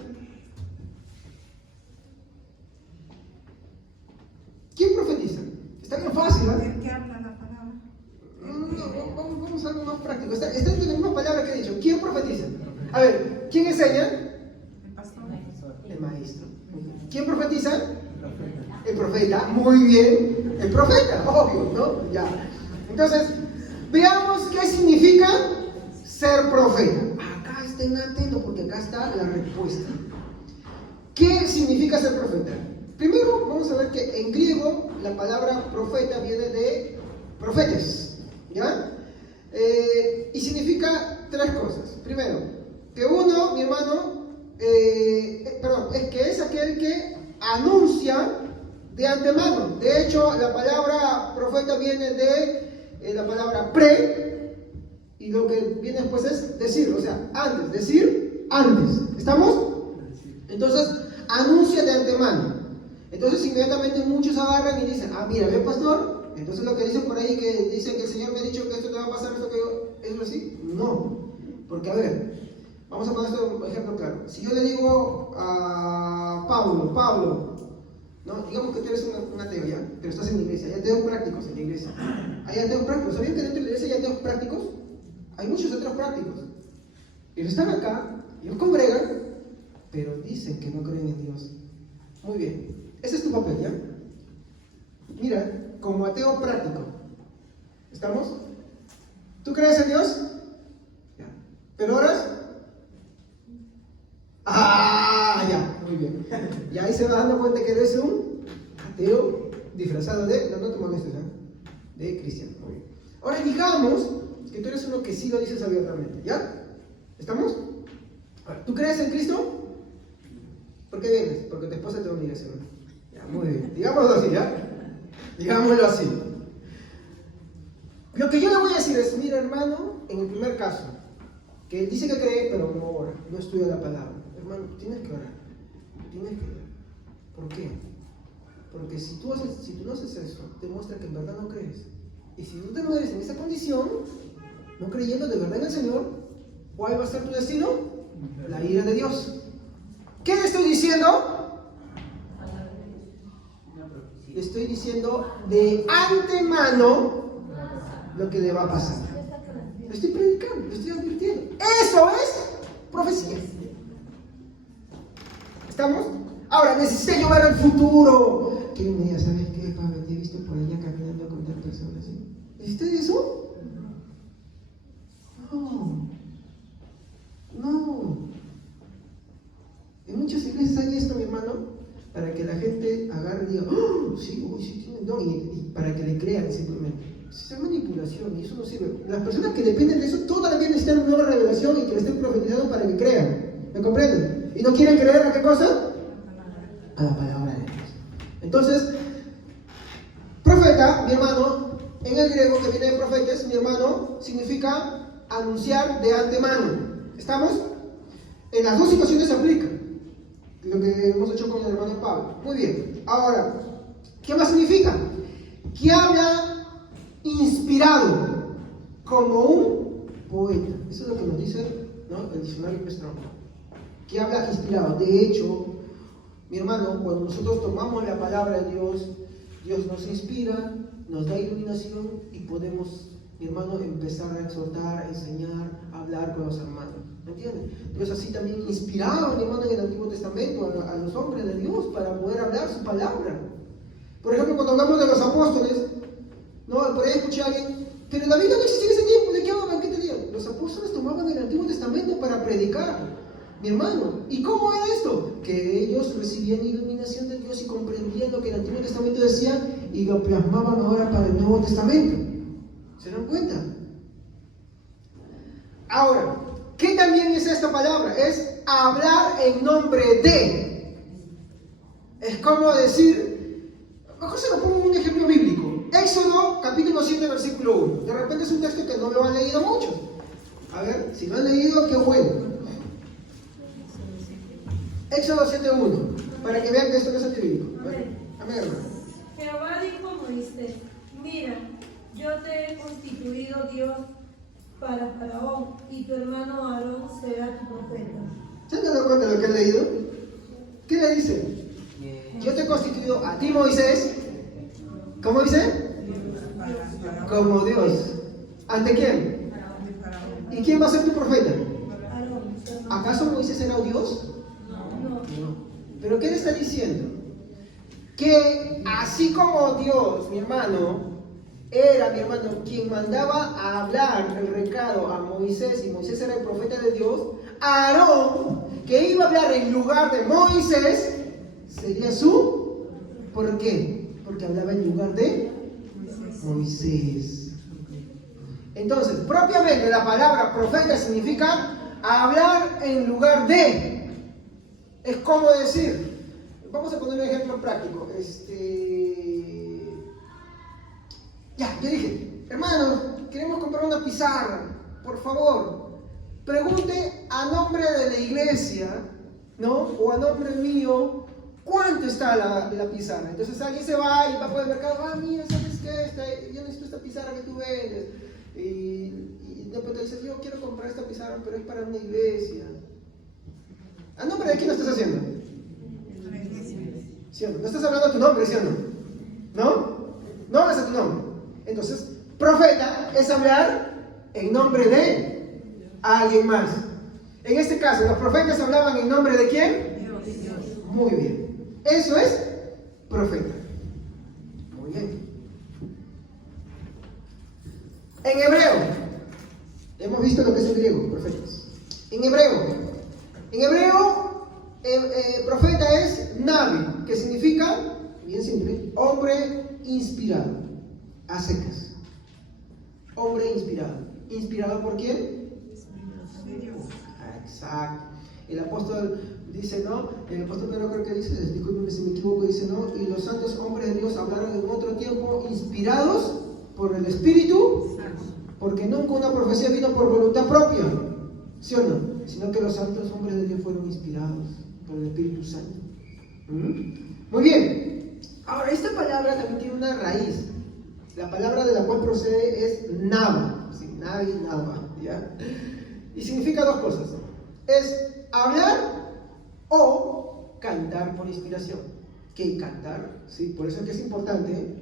¿Quién profetiza? Está bien fácil, ¿eh? ¿Qué habla la palabra? No, vamos a algo más práctico. Está en la misma palabra que he dicho. ¿Quién profetiza? A ver, ¿quién enseña? El pastor. El maestro. ¿Quién profetiza? El profeta. Muy bien. El profeta, obvio, ¿no? Ya. Entonces, veamos qué significa ser profeta. Acá estén atentos porque acá está la respuesta. ¿Qué significa ser profeta? Primero, vamos a ver que en griego la palabra profeta viene de profetes, ¿ya? Y significa tres cosas. Primero, que uno, mi hermano, es que es aquel que anuncia de antemano. De hecho, la palabra profeta viene de la palabra pre, y lo que viene después es decir, o sea, antes, decir antes. ¿Estamos? Entonces, anuncia de antemano. Entonces, inmediatamente muchos agarran y dicen, mira, ¿ve, pastor? Entonces lo que dicen por ahí, que dicen que el Señor me ha dicho que esto te va a pasar, esto que yo, ¿es así? No. Porque, a ver, vamos a poner esto un ejemplo claro. Si yo le digo a Pablo, ¿no? Digamos que tú eres un ateo ya, pero estás en la iglesia, hay ateos prácticos en la iglesia. Hay ateos prácticos. ¿Sabían que dentro de la iglesia hay ateos prácticos? Hay muchos ateos prácticos. Ellos están acá, ellos congregan, pero dicen que no creen en Dios. Muy bien. Ese es tu papel, ¿ya? Mira, como ateo práctico. ¿Estamos? ¿Tú crees en Dios? Ya. ¿Pero oras? Ah, ya, muy bien. Y ahí se va dando cuenta que eres un ateo disfrazado de, no te molestes, de cristiano. Muy bien. Ahora digamos que tú eres uno que sí lo dices abiertamente, ¿ya? ¿Estamos? Ahora, ¿tú crees en Cristo? ¿Por qué vienes? Porque tu esposa te va a unir a ese hombre. Ya, muy bien. Digámoslo así, ¿ya? Digámoslo así. Lo que yo le voy a decir es, mira hermano, en el primer caso, que él dice que cree, pero no ora, no estudia la palabra. Hermano, tienes que orar. Tienes que orar. ¿Por qué? Porque si tú no haces eso, demuestra que en verdad no crees. Y si tú te mueres en esa condición, no creyendo de verdad en el Señor, ¿cuál va a ser tu destino? La ira de Dios. ¿Qué le estoy diciendo? Le estoy diciendo de antemano lo que le va a pasar. Lo estoy predicando, lo estoy advirtiendo. Eso es profecía. ¿Estamos? Ahora, necesito yo ver el futuro. Que me diga, ¿sabes qué, Pablo? Te he visto por allá caminando con tal persona así. ¿Necesitas eso? No. En muchas iglesias hay esto, mi hermano, para que la gente agarre y diga, ¡oh! Sí, uy, sí tiene don, y para que le crean simplemente. Esa es manipulación y eso no sirve. Las personas que dependen de eso todavía necesitan una nueva revelación y que le estén profetizando para que crean. ¿Me comprenden? ¿Y no quieren creer a qué cosa? A la palabra de Dios. Entonces, profeta, mi hermano, en el griego que viene de profetes, mi hermano, significa anunciar de antemano. ¿Estamos? En las dos situaciones se aplica lo que hemos hecho con el hermano Pablo. Muy bien. Ahora, ¿qué más significa? Que habla inspirado como un poeta. Eso es lo que nos dice, ¿no?, el diccionario Strong. Que habla inspirado. De hecho, mi hermano, cuando nosotros tomamos la palabra de Dios, Dios nos inspira, nos da iluminación y podemos, mi hermano, empezar a exhortar, a enseñar, a hablar con los hermanos. ¿Me entienden? Dios así también inspiraba, mi hermano, en el Antiguo Testamento a los hombres de Dios para poder hablar su palabra. Por ejemplo, cuando hablamos de los apóstoles, no, por ahí escuché a alguien, pero la Biblia no existía en ese tiempo, ¿de qué hablan? ¿Qué te digo? Los apóstoles tomaban el Antiguo Testamento para predicar. Mi hermano, ¿y cómo era esto? Que ellos recibían iluminación de Dios y comprendían lo que el Antiguo Testamento decía y lo plasmaban ahora para el Nuevo Testamento. ¿Se dan cuenta? Ahora, ¿qué también es esta palabra? Es hablar en nombre de. Es como decir, mejor se lo pongo un ejemplo bíblico. Éxodo, capítulo 7, versículo 1. De repente es un texto que no lo han leído mucho. A ver, si lo han leído, qué bueno. Éxodo 7.1, para que vean que esto no es antibíblico. Amén, hermano. Jehová dijo a Moisés, mira, yo te he constituido Dios para Faraón, y tu hermano Aarón será tu profeta. ¿Se han dado cuenta de lo que han leído? ¿Qué le dice? Yo te he constituido a ti, Moisés. ¿Cómo dice? Como Dios. ¿Ante quién? ¿Y quién va a ser tu profeta? Aarón. ¿Acaso Moisés era Dios? No. ¿Pero qué le está diciendo? Que así como Dios, mi hermano, era, mi hermano, quien mandaba a hablar el recado a Moisés, y Moisés era el profeta de Dios, Aarón, que iba a hablar en lugar de Moisés, sería su... ¿Por qué? Porque hablaba en lugar de Moisés. Entonces, propiamente la palabra profeta significa hablar en lugar de. Es como decir, vamos a poner un ejemplo práctico. Ya, yo dije, hermanos, queremos comprar una pizarra, por favor, pregunte a nombre de la iglesia, ¿no? O a nombre mío, ¿cuánto está la pizarra? Entonces alguien se va y va por el mercado, mira, ¿sabes qué? Yo necesito esta pizarra que tú vendes. Y después te dices, yo quiero comprar esta pizarra, pero es para una iglesia. ¿A nombre de quién lo estás haciendo? ¿Cierto? No estás hablando a tu nombre, ¿sí o no? ¿No? No hablas a tu nombre. Entonces, profeta es hablar en nombre de alguien más. En este caso, los profetas hablaban en nombre de ¿quién? Dios. Muy bien. Eso es profeta. Muy Muy bien. En hebreo, hemos visto lo que es el griego, perfecto. En hebreo, profeta es Nabi, que significa, bien simple, hombre inspirado, a secas. Hombre inspirado. ¿Inspirado por quién? Exacto. El apóstol dice, ¿no? El apóstol Pedro creo que dice, discúlpeme si me equivoco, dice, ¿no? Y los santos hombres de Dios hablaron en otro tiempo inspirados por el Espíritu, porque nunca una profecía vino por voluntad propia, ¿sí o no? Sino que los santos hombres de Dios fueron inspirados por el Espíritu Santo. Muy bien. Ahora, esta palabra también tiene una raíz. La palabra de la cual procede es Naba. ¿Sí? Nabi, Naba, ¿ya? Y significa dos cosas. Es hablar o cantar por inspiración. ¿Qué cantar? ¿Sí? Por eso es que es importante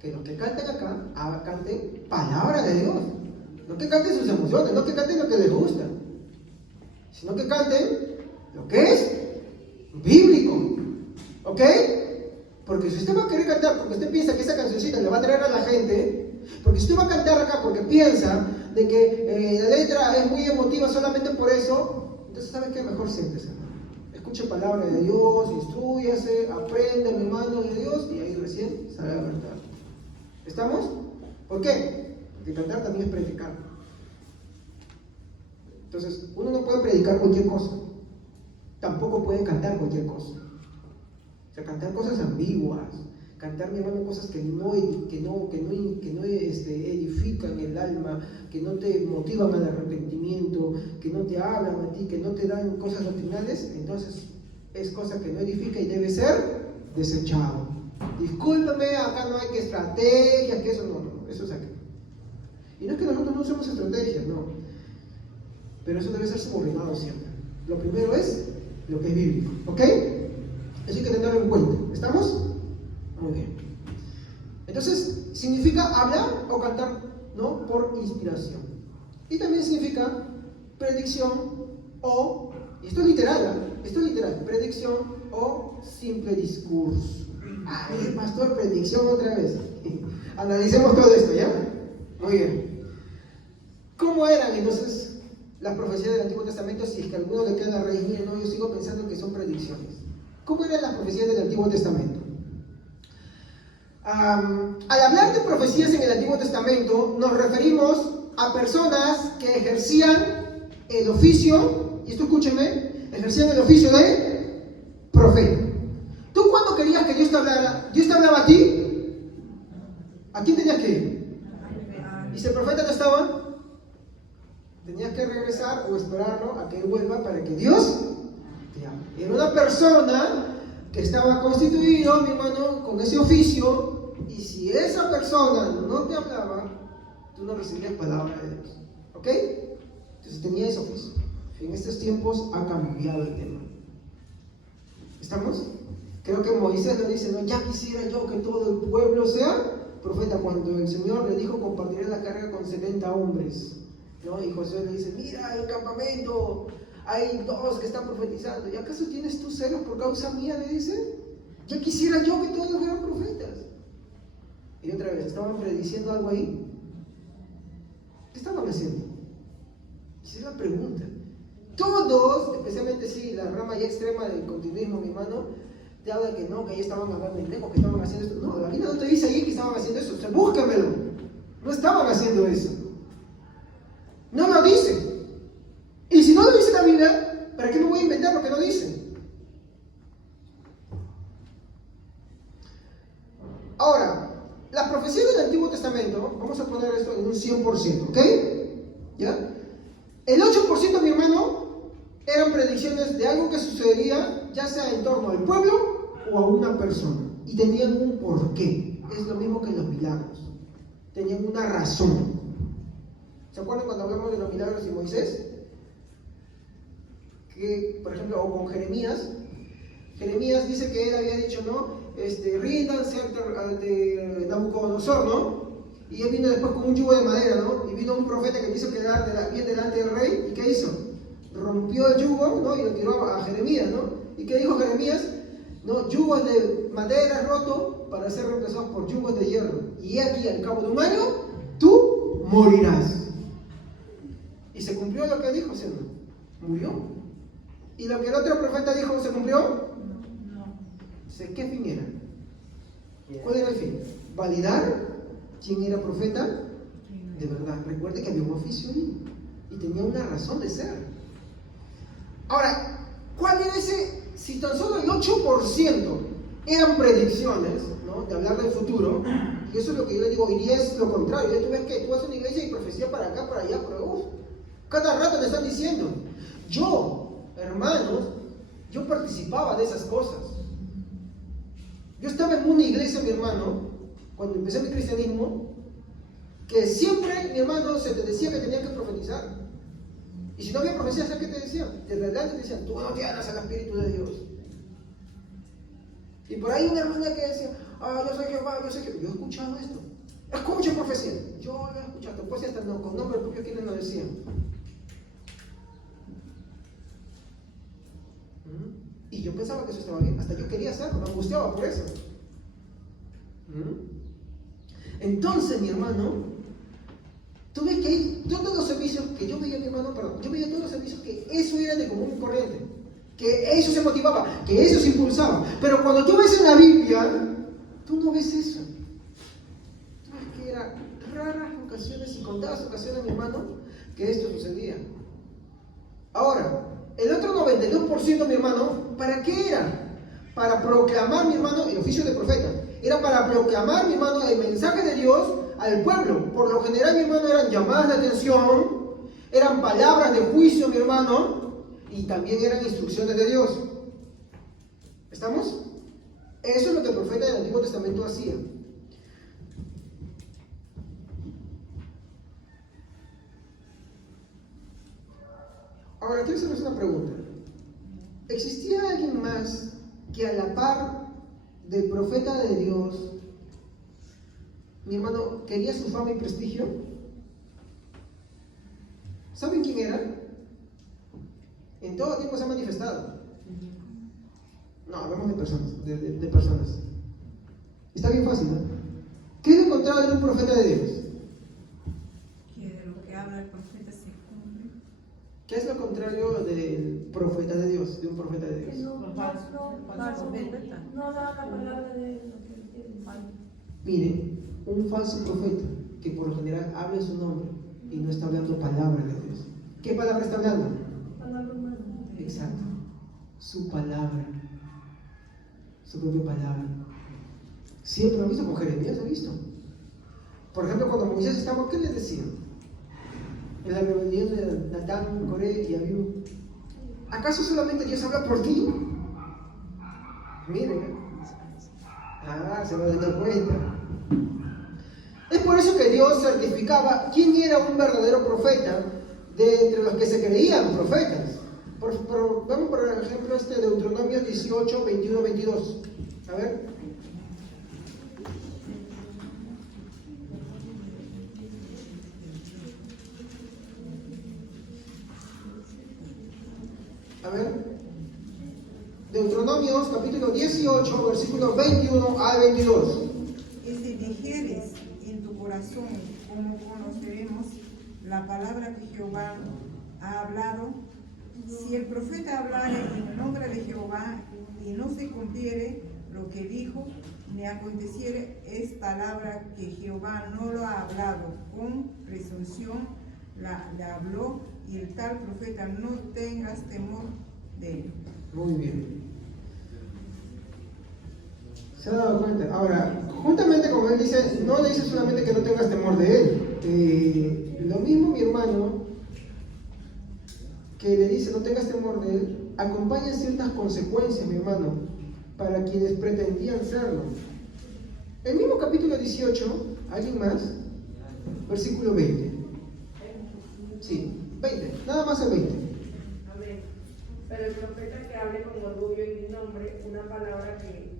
que los que canten acá canten palabra de Dios. No que canten sus emociones, no que canten lo que les gusta, sino que canten lo que es bíblico. ¿Ok? Porque si usted va a querer cantar porque usted piensa que esa cancioncita le va a traer a la gente, porque si usted va a cantar acá porque piensa de que la letra es muy emotiva solamente por eso, entonces ¿sabe qué? Mejor siéntese. Escuche palabra de Dios, instrúyase, aprenda mi mano de Dios y ahí recién sale a cantar. ¿Estamos? ¿Por qué? Porque cantar también es predicar. Entonces, uno no puede predicar cualquier cosa. Tampoco puede cantar cualquier cosa. O sea, cantar cosas ambiguas, cantar, mi hermano, cosas que no edifican el alma, que no te motivan al arrepentimiento, que no te hablan a ti, que no te dan cosas doctrinales, entonces es cosa que no edifica y debe ser desechado. Discúlpame, acá no hay que estrategias, que eso no, eso es acá. Y no es que nosotros no usemos estrategias, no. Pero eso debe ser subordinado siempre. Lo primero es lo que es bíblico, ¿ok? Eso hay que tenerlo en cuenta. ¿Estamos? Muy bien. Entonces, significa hablar o cantar, ¿no? Por inspiración. Y también significa predicción o, y esto es literal, predicción o simple discurso. Ay, pastor, predicción otra vez. Analicemos todo esto, ¿ya? Muy bien. ¿Cómo eran entonces las profecías del Antiguo Testamento? Si es que a alguno le queda raíz, no, yo sigo pensando que son predicciones. ¿Cómo eran las profecías del Antiguo Testamento? Al hablar de profecías en el Antiguo Testamento, nos referimos a personas que ejercían el oficio, y esto escúcheme, ejercían el oficio de profeta. ¿Tú cuando querías que Dios te hablara, Dios te hablaba a ti? ¿A quién tenías que ir? Y si el profeta no estaba, tenías que regresar o esperarlo a que él vuelva para que Dios te hable. Era una persona que estaba constituido, mi hermano, con ese oficio, y si esa persona no te hablaba, tú no recibías palabra de Dios. ¿Ok? Entonces tenía ese oficio. En estos tiempos ha cambiado el tema. ¿Estamos? Creo que Moisés le dice, no, ya quisiera yo que todo el pueblo sea profeta. Cuando el Señor le dijo, compartiré la carga con 70 hombres, ¿no? Y Josué le dice, mira, en el campamento hay 2 que están profetizando. ¿Y acaso tienes tú celos por causa mía? Le dice. Ya quisiera yo que todos fueran profetas. Y otra vez, ¿estaban prediciendo algo ahí? ¿Qué estaban haciendo? Esa es la pregunta. Todos, especialmente sí, la rama ya extrema del continuismo, mi hermano, te habla que no, que ahí estaban hablando en lengua, que estaban haciendo esto. No, la Biblia no te dice ahí que estaban haciendo eso. O sea, búscamelo. No estaban haciendo eso. No lo dice. Y si no lo dice la Biblia, ¿para qué me voy a inventar lo que no dice? Ahora, las profecías del Antiguo Testamento, vamos a poner esto en un 100%, ¿ok? ¿Ya? El 8%, mi hermano, eran predicciones de algo que sucedería, ya sea en torno al pueblo o a una persona. Y tenían un porqué. Es lo mismo que los milagros. Tenían una razón. ¿Se acuerdan cuando hablamos de los milagros de Moisés? Que, por ejemplo, o con Jeremías. Jeremías dice que él había dicho, ¿no? Ríndanse ante Nabucodonosor, ¿no? Y él vino después con un yugo de madera, ¿no? Y vino un profeta que le hizo quedar bien delante del rey. ¿Y qué hizo? Rompió el yugo, ¿no? Y lo tiró a Jeremías, ¿no? ¿Y qué dijo Jeremías? ¿No? Yugos de madera roto para ser reemplazados por yugos de hierro. Y aquí, al cabo de un año, tú morirás. ¿Y se cumplió lo que dijo, señor? Murió. ¿Y lo que el otro profeta dijo, se cumplió? No. ¿Qué fin era? ¿Cuál era el fin? Validar quién era profeta de verdad. Recuerde que había un oficio ahí y tenía una razón de ser. Ahora, ¿cuál era ese? Si tan solo el 8% eran predicciones, ¿no?, de hablar del futuro, y eso es lo que yo le digo, y es lo contrario. Ya tú ves que tú vas a una iglesia y profecía para acá, para allá, pero cada rato le están diciendo. Yo, hermanos, yo participaba de esas cosas. Yo estaba en una iglesia, mi hermano, cuando empecé mi cristianismo, que siempre, mi hermano, se te decía que tenías que profetizar. Y si no había profecía, ¿sabes qué te decían? Desde adelante te decían, tú no tienes al Espíritu de Dios. Y por ahí una hermana que decía, yo soy Jehová, yo soy Jehová. Yo he escuchado esto. Escucha profecía. Yo lo he escuchado. Pues hasta no, con nombre propio, quienes lo decían. Y yo pensaba que eso estaba bien. Hasta yo quería hacerlo, me angustiaba por eso. Entonces, mi hermano, tú ves que hay todos los servicios que yo veía, mi hermano, yo veía todos los servicios que eso era de común y corriente, que eso se motivaba, que eso se impulsaba. Pero cuando tú ves en la Biblia, tú no ves eso. Tú ves que eran raras ocasiones y contadas ocasiones, mi hermano, que esto sucedía. Ahora, el otro 92%, mi hermano, ¿para qué era? Para proclamar, mi hermano, el oficio de profeta. Era para proclamar, mi hermano, el mensaje de Dios al pueblo. Por lo general, mi hermano, eran llamadas de atención, eran palabras de juicio, mi hermano, y también eran instrucciones de Dios. ¿Estamos? Eso es lo que el profeta del Antiguo Testamento hacía. Ahora, quiero hacerles una pregunta. ¿Existía alguien más que a la par del profeta de Dios, mi hermano, quería su fama y prestigio? ¿Saben quién era? En todo tiempo se ha manifestado. No, hablamos de personas, de personas. Está bien fácil, ¿no? ¿Qué es lo contrario de un profeta de Dios? Que de lo que habla el profeta se cumple. ¿Qué es lo contrario del profeta de Dios, de un profeta de Que Dios? Falso profeta. no da la palabra de lo que él quiere. Mire, un falso profeta que por lo general habla en su nombre y no está hablando palabra de Dios. ¿Qué palabra está hablando? Palabra humana. Exacto, su palabra, su propia palabra. Siempre lo he visto con Jeremías, he visto. Por ejemplo, cuando Moisés estaba, ¿qué les decía? En la rebelión de Natán, Coré y Abiú. ¿Acaso solamente Dios habla por ti? Miren, se va a dar cuenta. Es por eso que Dios certificaba quién era un verdadero profeta de entre los que se creían profetas. Vamos por ejemplo Deuteronomio 18, 21, 22. A ver. A ver. Deuteronomios capítulo 18, versículos 21 al 22. Y si dijeres en tu corazón, ¿cómo conoceremos la palabra que Jehová ha hablado? Si el profeta hablare en el nombre de Jehová y no se cumpliere lo que dijo, ni aconteciere es palabra que Jehová no lo ha hablado, con presunción la habló, y el tal profeta no tengas temor de él. Muy bien. ¿Se ha dado cuenta? Ahora, juntamente como él dice, no le dice solamente que no tengas temor de él. Lo mismo mi hermano, que le dice no tengas temor de él, acompaña ciertas consecuencias, mi hermano, para quienes pretendían serlo. El mismo capítulo 18, ¿alguien más? Versículo 20. Sí, 20, nada más el 20. Amén. Pero el profeta que hable con orgullo en mi nombre, una palabra que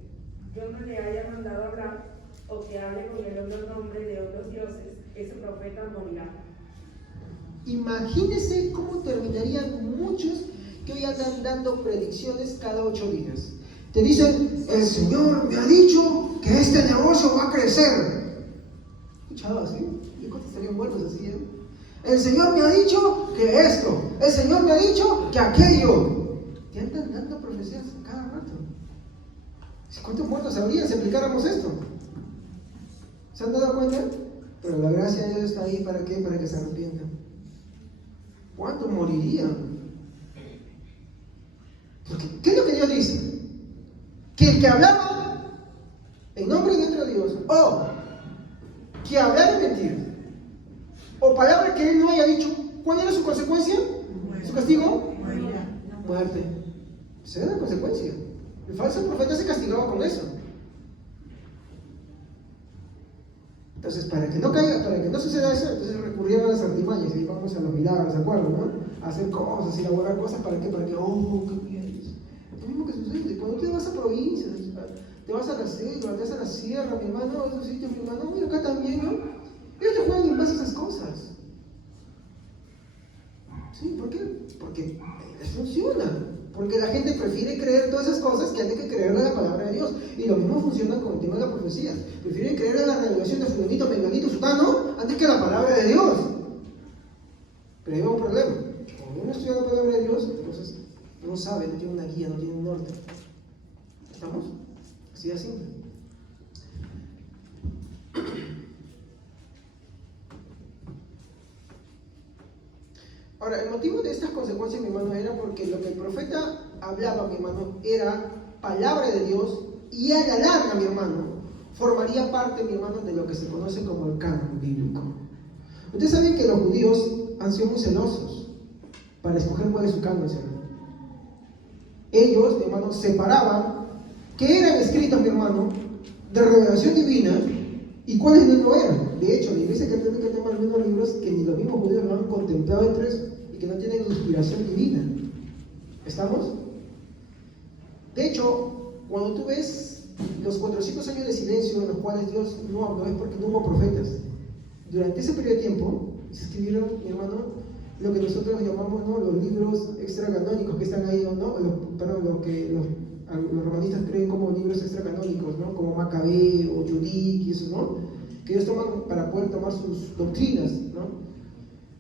yo no le haya mandado hablar, o que hable con el otro nombre de otros dioses, ese profeta morirá. Imagínense cómo terminarían muchos que hoy andan dando predicciones cada 8 días. Te dicen, el Señor me ha dicho que este negocio va a crecer. ¿Escuchado así? Yo estarían muertos así, ¿eh? El Señor me ha dicho que esto, el Señor me ha dicho que aquello. Te andan dando profecías cada rato. ¿Cuántos muertos habría si aplicáramos esto? ¿Se han dado cuenta? Pero la gracia de Dios está ahí, ¿para qué? Para que se arrepientan. ¿Cuántos morirían? Porque, ¿qué es lo que Dios dice? Que el que hablaba en nombre de otro Dios, o que hablara mentira, o palabra que él no haya dicho, ¿cuál era su consecuencia? ¿Su castigo? Muerte. Esa era la consecuencia. El falso profeta se castigaba con eso. Entonces, para que no caiga, para que no suceda eso, entonces recurrieron a las artimañas, y vamos a los milagros, ¿de acuerdo? ¿No? A hacer cosas y elaborar cosas, ¿para qué? Para que, oh, qué bien. Lo mismo que sucede, cuando tú te vas a provincias, te vas a la selva, te vas a la sierra, mi hermano, a esos sitios, mi hermano, y acá también, ¿no? Ellos te juegan en base a esas cosas. ¿Sí? ¿Por qué? Porque les funciona. Porque la gente prefiere creer todas esas cosas que antes que creerle la palabra de Dios. Y lo mismo funciona con el tema de la profecía. Prefieren creer en la revelación de fulanito, menganito, sutano, antes que la palabra de Dios. Pero hay un problema. Como uno estudia la palabra de Dios, entonces no sabe, no tiene una guía, no tiene un norte. ¿Estamos? Así de simple. Ahora, el motivo de estas consecuencias, mi hermano, era porque lo que el profeta hablaba, mi hermano, era palabra de Dios, y a la larga, mi hermano, formaría parte, mi hermano, de lo que se conoce como el canon bíblico. Ustedes saben que los judíos han sido muy celosos para escoger cuál es su canon, hermano. Ellos, mi hermano, separaban qué eran escritos, mi hermano, de revelación divina y cuáles no lo eran. De hecho, la Iglesia Católica tiene algunos libros que ni los mismos judíos lo han contemplado entre ellos y que no tienen inspiración divina. ¿Estamos? De hecho, cuando tú ves los 400 años de silencio en los cuales Dios no habló, es porque no hubo profetas. Durante ese periodo de tiempo se escribieron, mi hermano, lo que nosotros llamamos, ¿no?, los libros extracanónicos que están ahí, ¿no? Lo que los romanistas creen como libros extracanónicos, ¿no? Como Macabeo o Judith y eso, ¿no? Que ellos toman para poder tomar sus doctrinas, ¿no?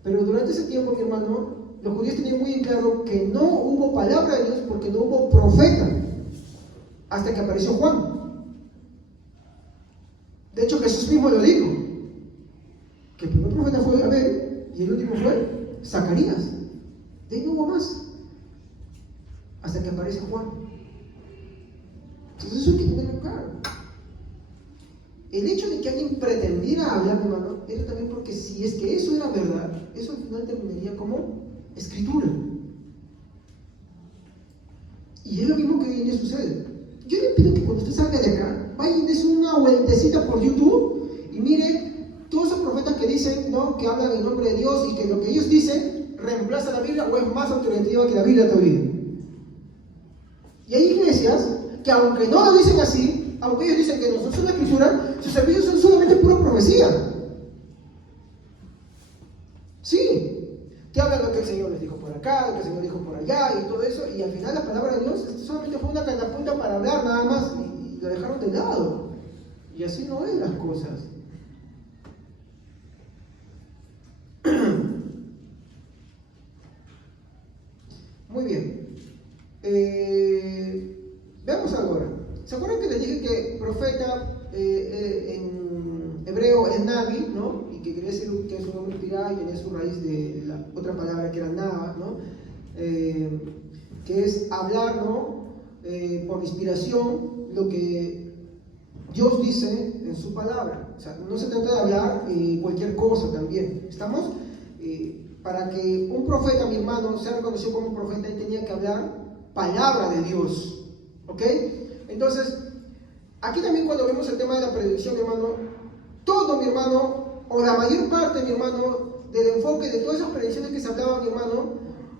Pero durante ese tiempo, mi hermano, los judíos tenían muy en claro que no hubo palabra de Dios porque no hubo profeta hasta que apareció Juan. De hecho, Jesús mismo lo dijo, que el primer profeta fue Abel y el último fue Zacarías. De ahí no hubo más hasta que aparece Juan. Entonces eso hay que tenerlo claro. El hecho de que alguien pretendiera hablar, hermano, era también porque si es que eso era verdad, eso al final terminaría como escritura. Y es lo mismo que hoy en día sucede. Yo le pido que cuando usted salga de acá, vaya y des una vueltecita por YouTube y mire todos esos profetas que dicen, ¿no?, que hablan en nombre de Dios y que lo que ellos dicen reemplaza la Biblia o es más autoritativa que la Biblia todavía. Y hay iglesias que, aunque no lo dicen así, aunque ellos dicen que no son la escritura, sus servicios son solamente pura profecía. Sí, te hablan lo que el Señor les dijo por acá, lo que el Señor dijo por allá y todo eso, y al final la palabra de Dios solamente fue una catapulta para hablar nada más y lo dejaron de lado. Y así no es las cosas. Muy bien. Veamos ahora. ¿Se acuerdan que les dije que profeta en hebreo es Navi, ¿no? Y que quería decir que es un nombre inspirado y tenía su raíz de la otra palabra que era Nava, ¿no? Que es hablar, ¿no? Por inspiración lo que Dios dice en su palabra. O sea, no se trata de hablar cualquier cosa también. ¿Estamos? Para que un profeta, mi hermano, sea reconocido como profeta, él tenía que hablar palabra de Dios. ¿Ok? Entonces, aquí también cuando vemos el tema de la predicción, mi hermano, todo, mi hermano, o la mayor parte, mi hermano, del enfoque de todas esas predicciones que se hablaban, mi hermano,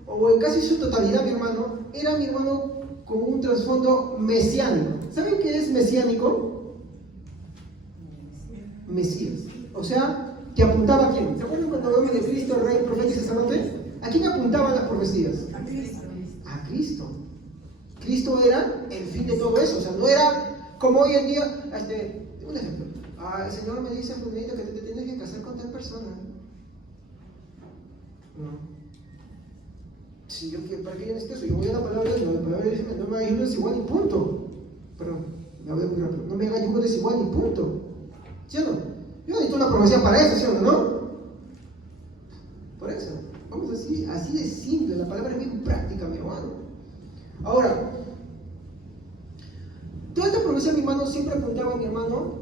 o en casi su totalidad, mi hermano, era, mi hermano, con un trasfondo mesiánico. ¿Saben qué es mesiánico? Mesías. O sea, que apuntaba a quién. ¿Se acuerdan cuando hablamos de Cristo, Rey, Profeta y Sacerdote? ¿A quién apuntaban las profecías? A Cristo. A Cristo. Cristo era el fin de todo eso. O sea, no era como hoy en día. Un ejemplo. El Señor me dice, Fulanito, que te tienes que casar con tal persona. No. Si yo quiero, ¿para qué yo necesito eso? Yo voy a la palabra de Dios. La palabra de Dios no me haga yugo desigual y punto. Perdón, me voy a muy rápido. No me haga yugo desigual y punto. ¿Sí o no? Yo necesito una profecía para eso, ¿sí o no? Por eso. Vamos así de simple. La palabra es bien práctica, mi hermano. Ahora, toda esta profecía, mi hermano, siempre apuntaba, mi hermano,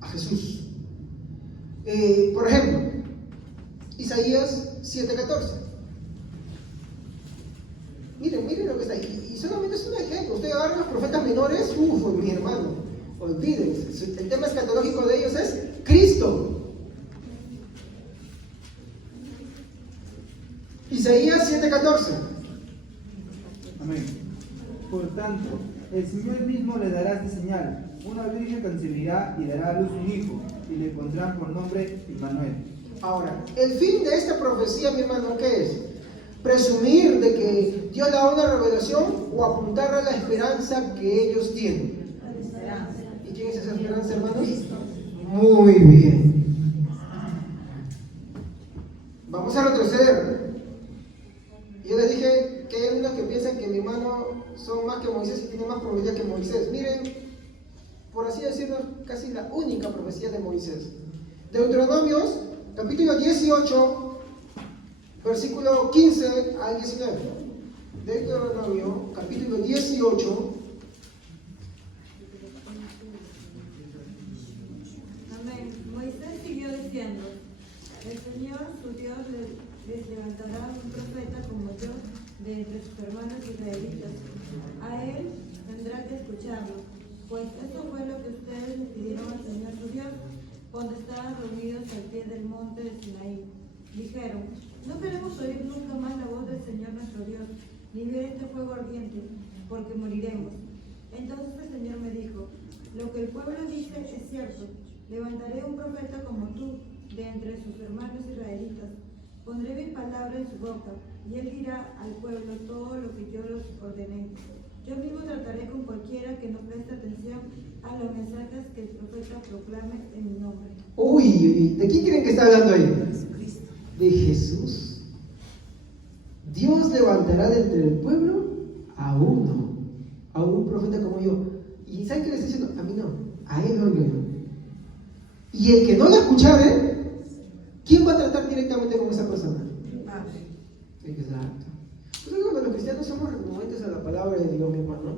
a Jesús. Por ejemplo, Isaías 7:14. Miren lo que está ahí. Y solamente es un ejemplo. Usted agarra a los profetas menores, mi hermano, olvídense. El tema escatológico de ellos es Cristo. Isaías 7:14. Amén. Por tanto, el Señor mismo le dará esta señal: una virgen concebirá y dará a luz un hijo, y le pondrán por nombre Emmanuel. Ahora, el fin de esta profecía, mi hermano, ¿qué es? Presumir de que Dios le da una revelación o apuntar a la esperanza que ellos tienen. ¿Y quién es esa esperanza, hermanos? Muy bien. Vamos a retroceder. Yo les dije que hay unos que piensan que mi hermano son más que Moisés y tienen más profecía que Moisés. Miren, por así decirlo, casi la única profecía de Moisés. Deuteronomios, capítulo 18, versículo 15 al 19. Deuteronomio, capítulo 18. Amén. Moisés siguió diciendo: el Señor, su Dios, les levantará un profeta como yo de entre sus hermanos israelitas. A él tendrá que escucharlo, pues esto fue lo que ustedes le pidieron al Señor su Dios cuando estaban reunidos al pie del monte de Sinaí. Dijeron: no queremos oír nunca más la voz del Señor nuestro Dios, ni ver este fuego ardiente, porque moriremos. Entonces el Señor me dijo: lo que el pueblo dice es cierto. Levantaré un profeta como tú de entre sus hermanos israelitas. Pondré mis palabras en su boca, y él dirá al pueblo todo lo que yo les ordené. Yo mismo trataré con cualquiera que no preste atención a los mensajes que el profeta proclame en mi nombre. Uy, ¿de quién creen que está hablando ahí? De Jesús. Dios levantará de entre el pueblo a un profeta como yo. ¿Y saben qué le está diciendo? A mí no, a él no. Y el que no la escuchare, ¿quién va a tratar directamente con esa persona? Exacto. Entonces, cuando los cristianos somos renuentes a la palabra de Dios, mi hermano,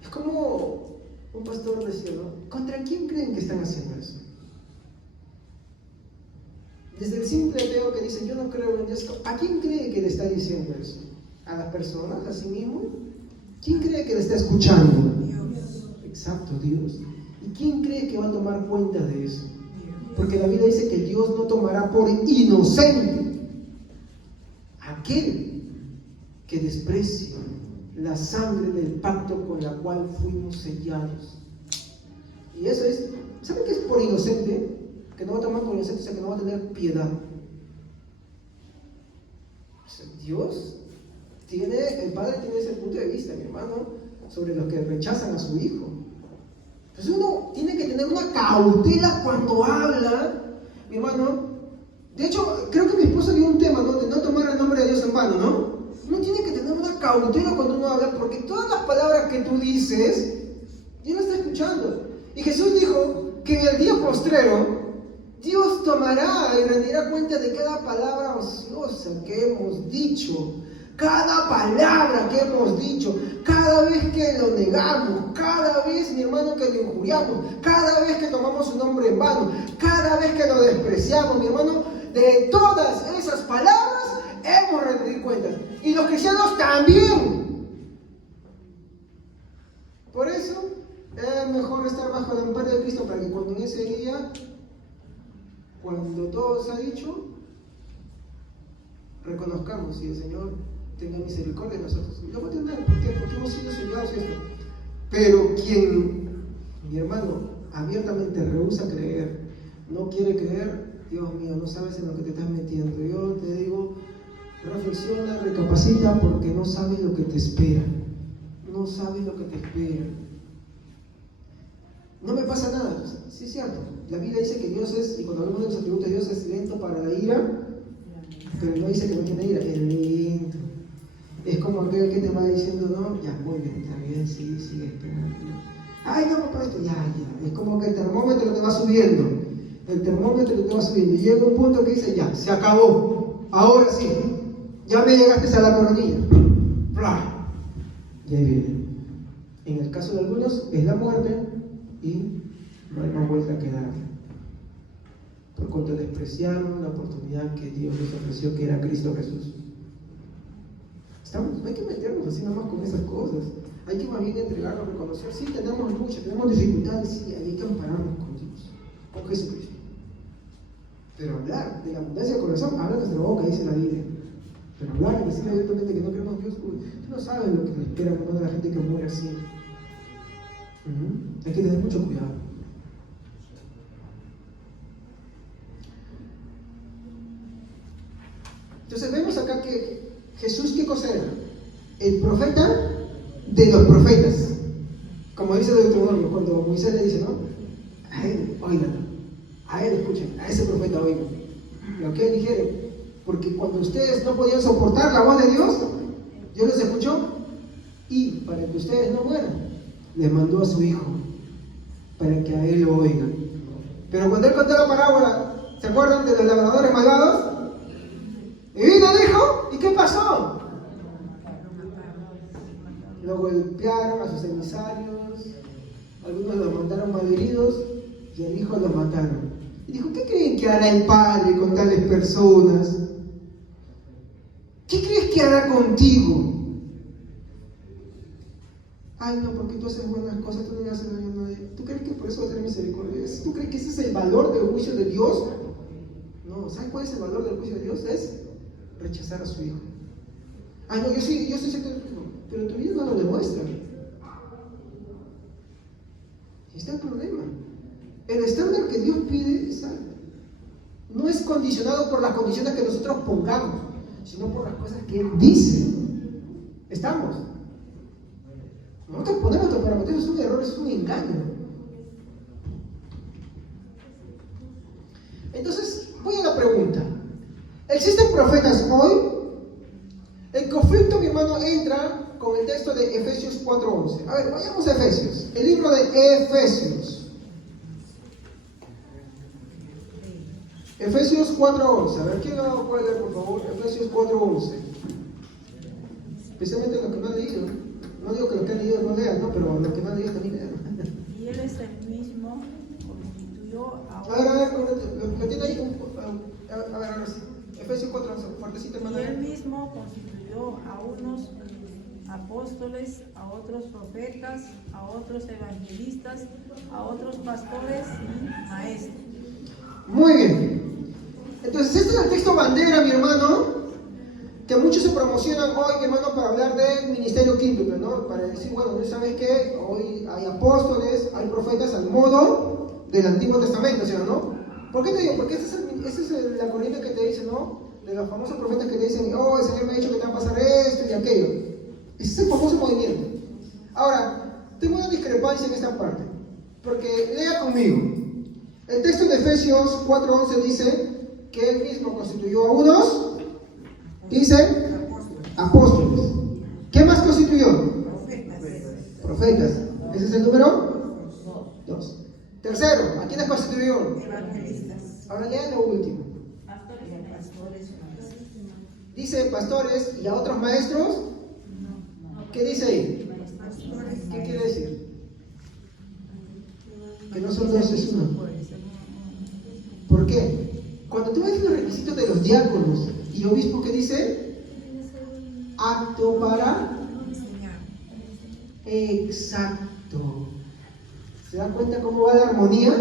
es como un pastor decía, ¿no? ¿Contra quién creen que están haciendo eso? Desde el simple ateo que dice, yo no creo en Dios, ¿a quién cree que le está diciendo eso? ¿A las personas? ¿A sí mismo? ¿Quién cree que le está escuchando? Dios. Exacto, Dios. ¿Y quién cree que va a tomar cuenta de eso? Porque la Biblia dice que Dios no tomará por inocente aquel que desprecie la sangre del pacto con la cual fuimos sellados. Y eso es, ¿saben qué es por inocente? Que no va a tomar por inocente, o sea, que no va a tener piedad. O sea, Dios el Padre tiene ese punto de vista, mi hermano, sobre los que rechazan a su Hijo. Entonces uno tiene que tener una cautela cuando habla, mi hermano. De hecho, creo que mi esposa dio un tema, ¿no? De no tomar el nombre de Dios en vano, ¿no? Uno tiene que tener una cautela cuando uno habla, porque todas las palabras que tú dices, Dios las está escuchando. Y Jesús dijo que en el día postrero, Dios tomará y rendirá cuenta de cada palabra ociosa que hemos dicho. Cada palabra que hemos dicho, cada vez que lo negamos, cada vez, mi hermano, que lo injuriamos, cada vez que tomamos su nombre en vano, cada vez que lo despreciamos, mi hermano, de todas esas palabras hemos rendido cuentas. Y los cristianos también. Por eso es mejor estar bajo el amparo de Cristo, para que cuando en ese día, cuando todo se ha dicho, reconozcamos y el Señor tenga misericordia de nosotros. Y lo va a tener, ¿por qué? Porque hemos sido sellados y esto. Pero quien, mi hermano, abiertamente rehúsa creer, no quiere creer, Dios mío, no sabes en lo que te estás metiendo. Yo te digo, reflexiona, recapacita, porque no sabes lo que te espera. no sabes lo que te espera. No me pasa nada. Sí, es cierto. La Biblia dice que Dios es, y cuando hablamos de los atributos de Dios, es lento para la ira, pero no dice que no tiene ira, es lento. Es como aquel que te va diciendo, no, ya, muy bien, está bien, sí, sigue esperando. Ay, no, papá, esto, ya. Es como que el termómetro te va subiendo. El termómetro te va subiendo. Y llega un punto que dice, ya, se acabó. Ahora sí, ya me llegaste a la coronilla. ¡Plah! Y ahí viene. En el caso de algunos es la muerte y no hay más vuelta que dar. Por cuanto despreciaron la oportunidad que Dios les ofreció, que era Cristo Jesús. No hay que meternos así nomás con esas cosas. Hay que más bien entregarnos, reconocer, sí, tenemos lucha, tenemos dificultades, sí, hay que ampararnos con Dios, con Jesucristo. Pero hablar de la abundancia del corazón, habla desde la boca, dice la Biblia. Pero hablar y decir abiertamente que no creemos en Dios, tú no sabes lo que nos espera, hermano, de la gente que muere así. Hay que tener mucho cuidado. Entonces vemos acá que Jesús, ¿qué cosa era? El profeta de los profetas. Como dice Deuteronomio, cuando Moisés le dice, ¿no? A él, oigan, a él escuchen, a ese profeta oigan. Lo que él dijere, porque cuando ustedes no podían soportar la voz de Dios, Dios les escuchó, y para que ustedes no mueran, les mandó a su hijo, para que a él lo oigan. Pero cuando él contó la parábola, ¿se acuerdan de los labradores malvados? Y vino el hijo, ¿y qué pasó? Lo golpearon a sus emisarios, algunos los mandaron malheridos y al hijo lo mataron. Y dijo, ¿qué creen que hará el Padre con tales personas? ¿Qué crees que hará contigo? Ay, no, porque tú haces buenas cosas, tú no le haces daño a nadie. ¿Tú crees que por eso va a tener misericordia? ¿Tú crees que ese es el valor del juicio de Dios? No, ¿sabes cuál es el valor del juicio de Dios? Es rechazar a su hijo. Ay, no, yo sí siento el hijo, pero tu vida no lo demuestra. Y está el problema. El estándar que Dios pide es algo. No es condicionado por las condiciones que nosotros pongamos, sino por las cosas que Él dice. ¿Estamos? Nosotros ponemos estos parámetros, es un error, es un engaño. Entonces, voy a la pregunta. ¿Existen profetas hoy? El conflicto, mi hermano, entra con el texto de Efesios 4:11. A ver, vayamos a Efesios. El libro de Efesios. Efesios 4:11. A ver, ¿quién lo puede leer, por favor? Efesios 4:11. Especialmente los que no han leído. No digo que los que han leído no lean, ¿no? Pero los que no han leído también lean. Y Él es el mismo, constituyó a A ver, ¿lo tiene ahí? A ver, ahora sí. Efesios 4:11. Fuertecito, hermano. Y Él mismo constituyó a unos apóstoles, a otros profetas, a otros evangelistas, a otros pastores y maestros. Muy bien. Entonces, este es el texto bandera, mi hermano, que muchos se promocionan hoy, mi hermano, para hablar del ministerio quíntuple, ¿no? Para decir, bueno, ¿sabes qué? Hoy hay apóstoles, hay profetas al modo del Antiguo Testamento, ¿sí o no? ¿Por qué te digo? Porque esa es la corriente que te dice, ¿no? De los famosos profetas que te dicen, oh, el Señor me ha dicho que te va a pasar esto y aquello. Ese es el famoso movimiento. Ahora, tengo una discrepancia en esta parte, porque lea conmigo. El texto de Efesios 4:11 dice que Él mismo constituyó a unos, dice, apóstoles. ¿Qué más constituyó? Profetas. ¿Ese es el número? 2. Tercero, ¿a quiénes constituyó? Evangelistas. Ahora lean lo último. Dice pastores y a otros maestros. ¿Qué dice ahí? ¿Qué quiere decir? Que no son dos, es uno. ¿Por qué? Cuando tú ves los requisitos de los diáconos y obispos, ¿qué dice? Apto para exacto. ¿Se dan cuenta cómo va la armonía?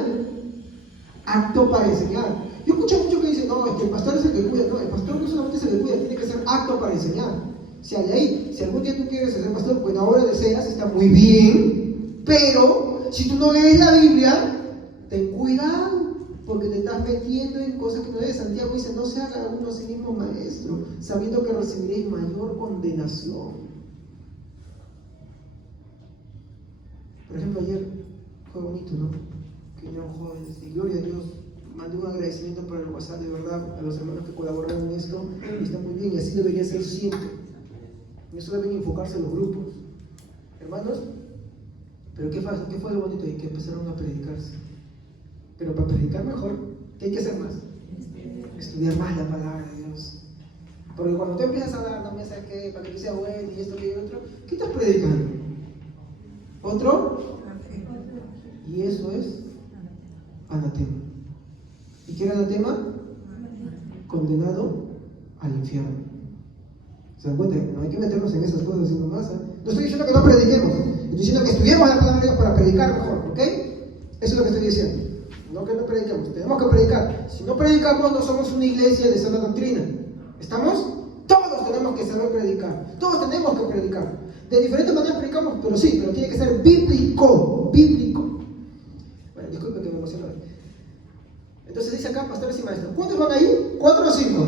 Apto para enseñar. Yo escucho mucho que dicen, no, es que el pastor es el que cuida. No, el pastor no solamente es el que cuida, tiene que ser apto para enseñar. Si de ahí, si algún día tú quieres ser pastor, pues ahora deseas, está muy bien, pero si tú no lees la Biblia, ten cuidado, porque te estás metiendo en cosas que no debes. Santiago dice, no se haga uno a sí mismo maestro, sabiendo que recibiréis mayor condenación. Por ejemplo, ayer fue bonito, ¿no? Que vinieron jóvenes, y gloria a Dios, mandé un agradecimiento por el WhatsApp, de verdad, a los hermanos que colaboraron en esto, y está muy bien, y así debería ser siempre. En eso deben enfocarse los grupos. Hermanos, pero ¿qué fue lo bonito? Y que empezaron a predicarse. Pero para predicar mejor, ¿qué hay que hacer más? Estudiar más la palabra de Dios. Porque cuando tú empiezas a hablar, no me sabes qué, para que tú seas bueno y esto y otro, ¿qué estás predicando? ¿Otro? Y eso es anatema. ¿Y qué era anatema? Condenado al infierno. ¿Se dan cuenta? No hay que meternos en esas cosas haciendo más. No estoy diciendo que no prediquemos, estoy diciendo que estudiemos la palabra de Dios para predicar mejor, ¿ok? Eso es lo que estoy diciendo. No que no prediquemos, tenemos que predicar. Si no predicamos, no somos una iglesia de sana doctrina. ¿Estamos? Todos tenemos que saber predicar. Todos tenemos que predicar. De diferentes maneras predicamos, pero sí, pero tiene que ser bíblico. Bíblico. Bueno, disculpe que me emociono. Entonces dice acá, pastores y maestros. ¿Cuántos van ahí? ¿4 o 5?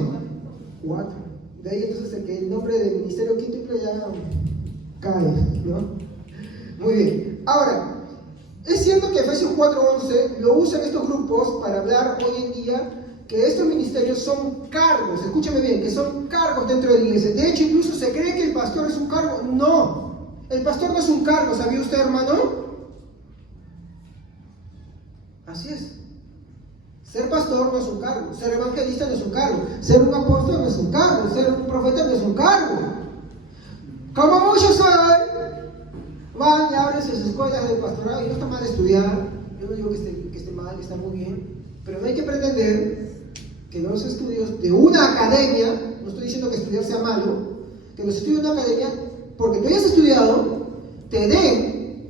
4. De ahí entonces el nombre del ministerio quíntuple ya cae, ¿no? Muy bien. Ahora, es cierto que Efesios 4:11 lo usan estos grupos para hablar hoy en día que estos ministerios son cargos, escúchame bien, que son cargos dentro de la iglesia. De hecho, incluso se cree que el pastor es un cargo. No, el pastor no es un cargo, ¿sabía usted, hermano? Así es. Ser pastor no es un cargo, ser evangelista no es un cargo, ser un apóstol no es un cargo, ser un profeta no es un cargo. Como muchos saben, van y abren sus escuelas de pastorado y no está mal estudiar. Yo no digo que esté mal, que está muy bien, pero no hay que pretender que los estudios de una academia, no estoy diciendo que estudiar sea malo, que los estudios de una academia, porque tú hayas estudiado, te den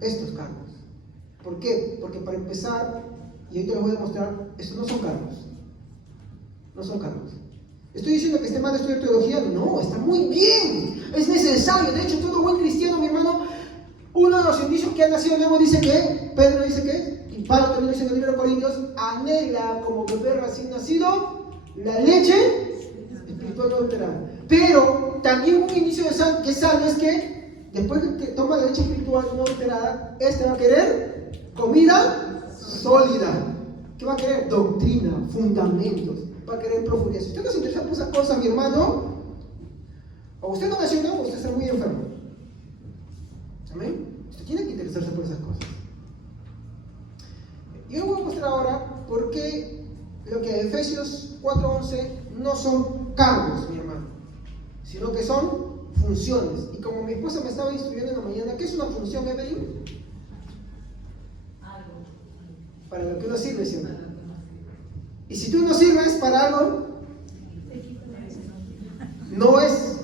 estos cargos. ¿Por qué? Porque para empezar, y ahorita les voy a demostrar, estos no son cargos. No son cargos. ¿Estoy diciendo que esté mal estudiar teología? No, está muy bien. Es necesario. De hecho, todo buen cristiano, mi hermano, uno de los indicios que ha nacido nuevo dice que, Pedro dice que, y Pablo también dice en el libro de Corintios, anhela como bebé recién nacido la leche espiritual no alterada. Pero también un inicio de que sano es que después que toma la leche espiritual no alterada, este va a querer comida sólida. ¿Qué va a querer? Doctrina, fundamentos. Va a querer profundidad. Si usted no se interesa por esas cosas, mi hermano, o usted no nació nuevo, o usted está muy enfermo. ¿Amén? Usted tiene que interesarse por esas cosas. Yo les voy a mostrar ahora por qué lo que Efesios 4:11 no son cargos, mi hermano, sino que son funciones. Y como mi esposa me estaba instruyendo en la mañana, ¿qué es una función, Evelyn? Para lo que uno sirve, ¿sí o no? Y si tú no sirves para algo, no es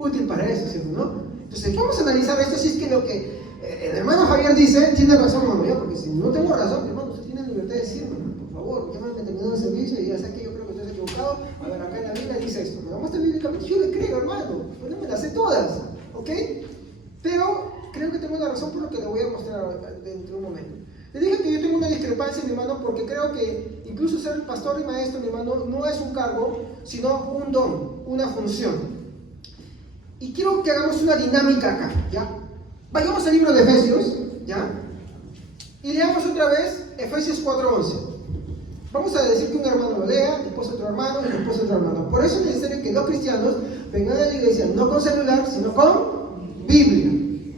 útil para eso, ¿sí o no? Entonces vamos a analizar esto si es que lo que el hermano Javier dice tiene razón o no, porque si no tengo razón, hermano, usted tiene libertad de decirme, por favor, llámame terminado el servicio y ya sé que yo creo que usted está equivocado. A ver, acá en la Biblia dice esto, me vamos a estar bíblicamente, yo le creo, hermano, pues no me las sé todas, ¿ok? Pero creo que tengo una razón por lo que le voy a mostrar dentro de un momento. Le dije que yo tengo una discrepancia, mi hermano, porque creo que incluso ser pastor y maestro, mi hermano, no es un cargo, sino un don, una función. Y quiero que hagamos una dinámica acá, ¿ya? Vayamos al libro de Efesios, ¿ya? Y leamos otra vez Efesios 4:11. Vamos a decir que un hermano lo lea, después otro hermano y después otro hermano. Por eso es necesario que los cristianos vengan a la iglesia no con celular, sino con Biblia.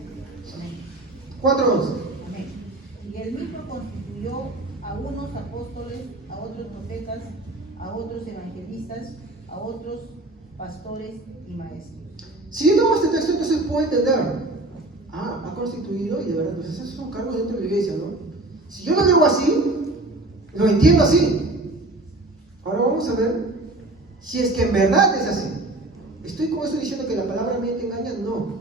4:11. Y él mismo constituyó a unos apóstoles, a otros profetas, a otros evangelistas, a otros pastores y maestros. Si yo tomo este texto, entonces puedo entender. Ha constituido, y de verdad, pues esos son cargos dentro de la iglesia, ¿no? Si yo lo leo así, lo entiendo así. Ahora vamos a ver si es que en verdad es así. ¿Estoy con eso diciendo que la palabra mente engaña? No.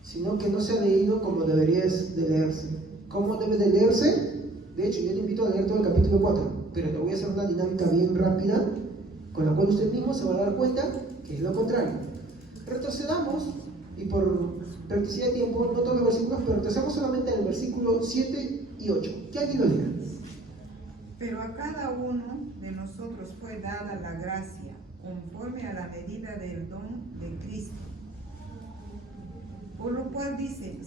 Sino que no se ha leído como debería de leerse. ¿Cómo debe de leerse? De hecho, yo te invito a leer todo el capítulo 4, pero te voy a hacer una dinámica bien rápida, con la cual usted mismo se va a dar cuenta que es lo contrario. Retrocedamos, y por practicidad de tiempo, no todos los versículos, pero retrocedamos solamente en el versículo 7 y 8. Que alguien lo lea. Pero a cada uno de nosotros fue dada la gracia, conforme a la medida del don de Cristo. Por lo cual dice,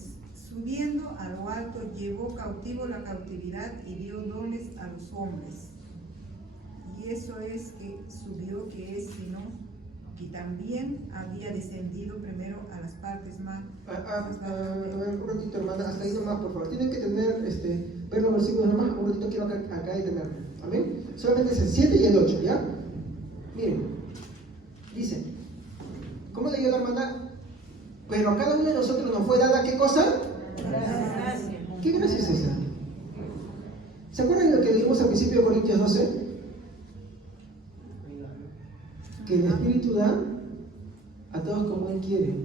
Subiendo a lo alto, llevó cautivo la cautividad y dio dones a los hombres. Y eso es que subió, que es sino que también había descendido primero a las partes más. A ver, un ratito, hermana, hasta ahí nomás, por favor. Tienen que tener, ver los versículos nomás. Un ratito quiero acá detenerme. Amén. Solamente es el 7 y el 8, ¿ya? Miren, dice, ¿cómo leyó la hermana? Pero a cada uno de nosotros nos fue dada, ¿qué cosa? Gracias. ¿Qué gracia es esa? ¿Se acuerdan de lo que leímos al principio de Corintios 12? Que el Espíritu da a todos como Él quiere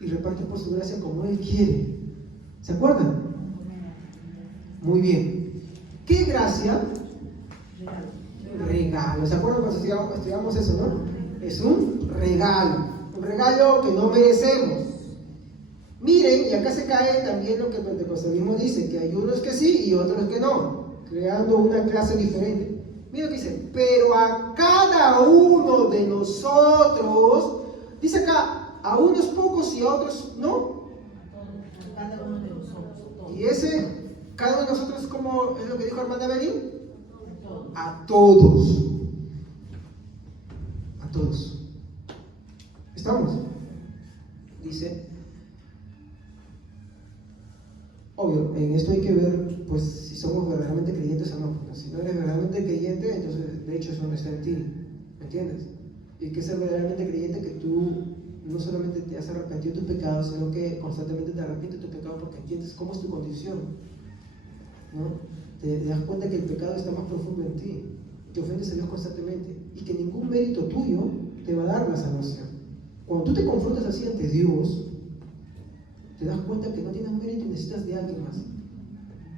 y reparte por su gracia como Él quiere. ¿Se acuerdan? Muy bien. ¿Qué gracia? Regalo. ¿Se acuerdan cuando estudiamos eso, no? Es un regalo que no merecemos. Miren, y acá se cae también lo que el pentecostalismo dice, que hay unos que sí y otros que no, creando una clase diferente. Mira lo que dice, pero a cada uno de nosotros, dice acá, a unos pocos y a otros no. Cada uno de nosotros. Y ese, cada uno de nosotros, ¿cómo es lo que dijo hermana Belín? A todos. A todos. ¿Estamos? Dice, obvio, en esto hay que ver, pues, si somos verdaderamente creyentes o no. Porque si no eres verdaderamente creyente, entonces, de hecho, eso no está en ti. ¿Me entiendes? Y hay que ser verdaderamente creyente que tú no solamente te has arrepentido de tus pecados, sino que constantemente te arrepientes de tus pecados porque entiendes cómo es tu condición, ¿no? Te das cuenta que el pecado está más profundo en ti, te ofendes a Dios constantemente y que ningún mérito tuyo te va a dar la salvación. Cuando tú te confrontas así ante Dios, te das cuenta que no tienes mérito y necesitas de alguien más.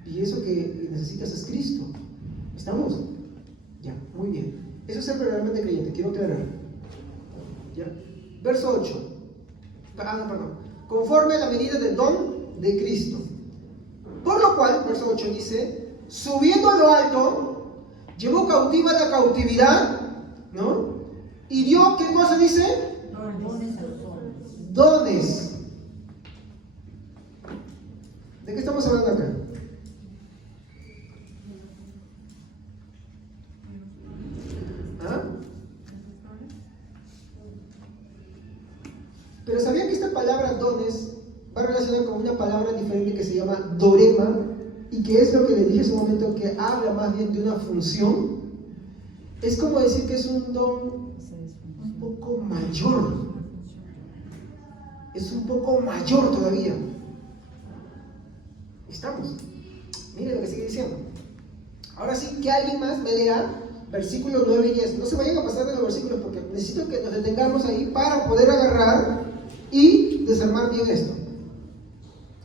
Y eso que necesitas es Cristo. ¿Estamos? Ya, muy bien. Eso es ser verdaderamente creyente, quiero aclarar. ¿Ya? Verso 8. Perdón. Conforme a la medida del don de Cristo. Por lo cual, verso 8 dice, subiendo a lo alto, llevó cautiva la cautividad, ¿no? Y dio, ¿qué cosa dice? Dones a los hombres. Dones. ¿De qué estamos hablando acá? ¿Ah? Pero ¿sabían que esta palabra dones va relacionada con una palabra diferente que se llama dorema? Y que es lo que le dije hace un momento, que habla más bien de una función. Es como decir que es un don un poco mayor. Es un poco mayor todavía. ¿Estamos? Miren lo que sigue diciendo. Ahora sí, que alguien más me lea versículos 9 y 10. No se vayan a pasar de los versículos porque necesito que nos detengamos ahí para poder agarrar y desarmar bien esto.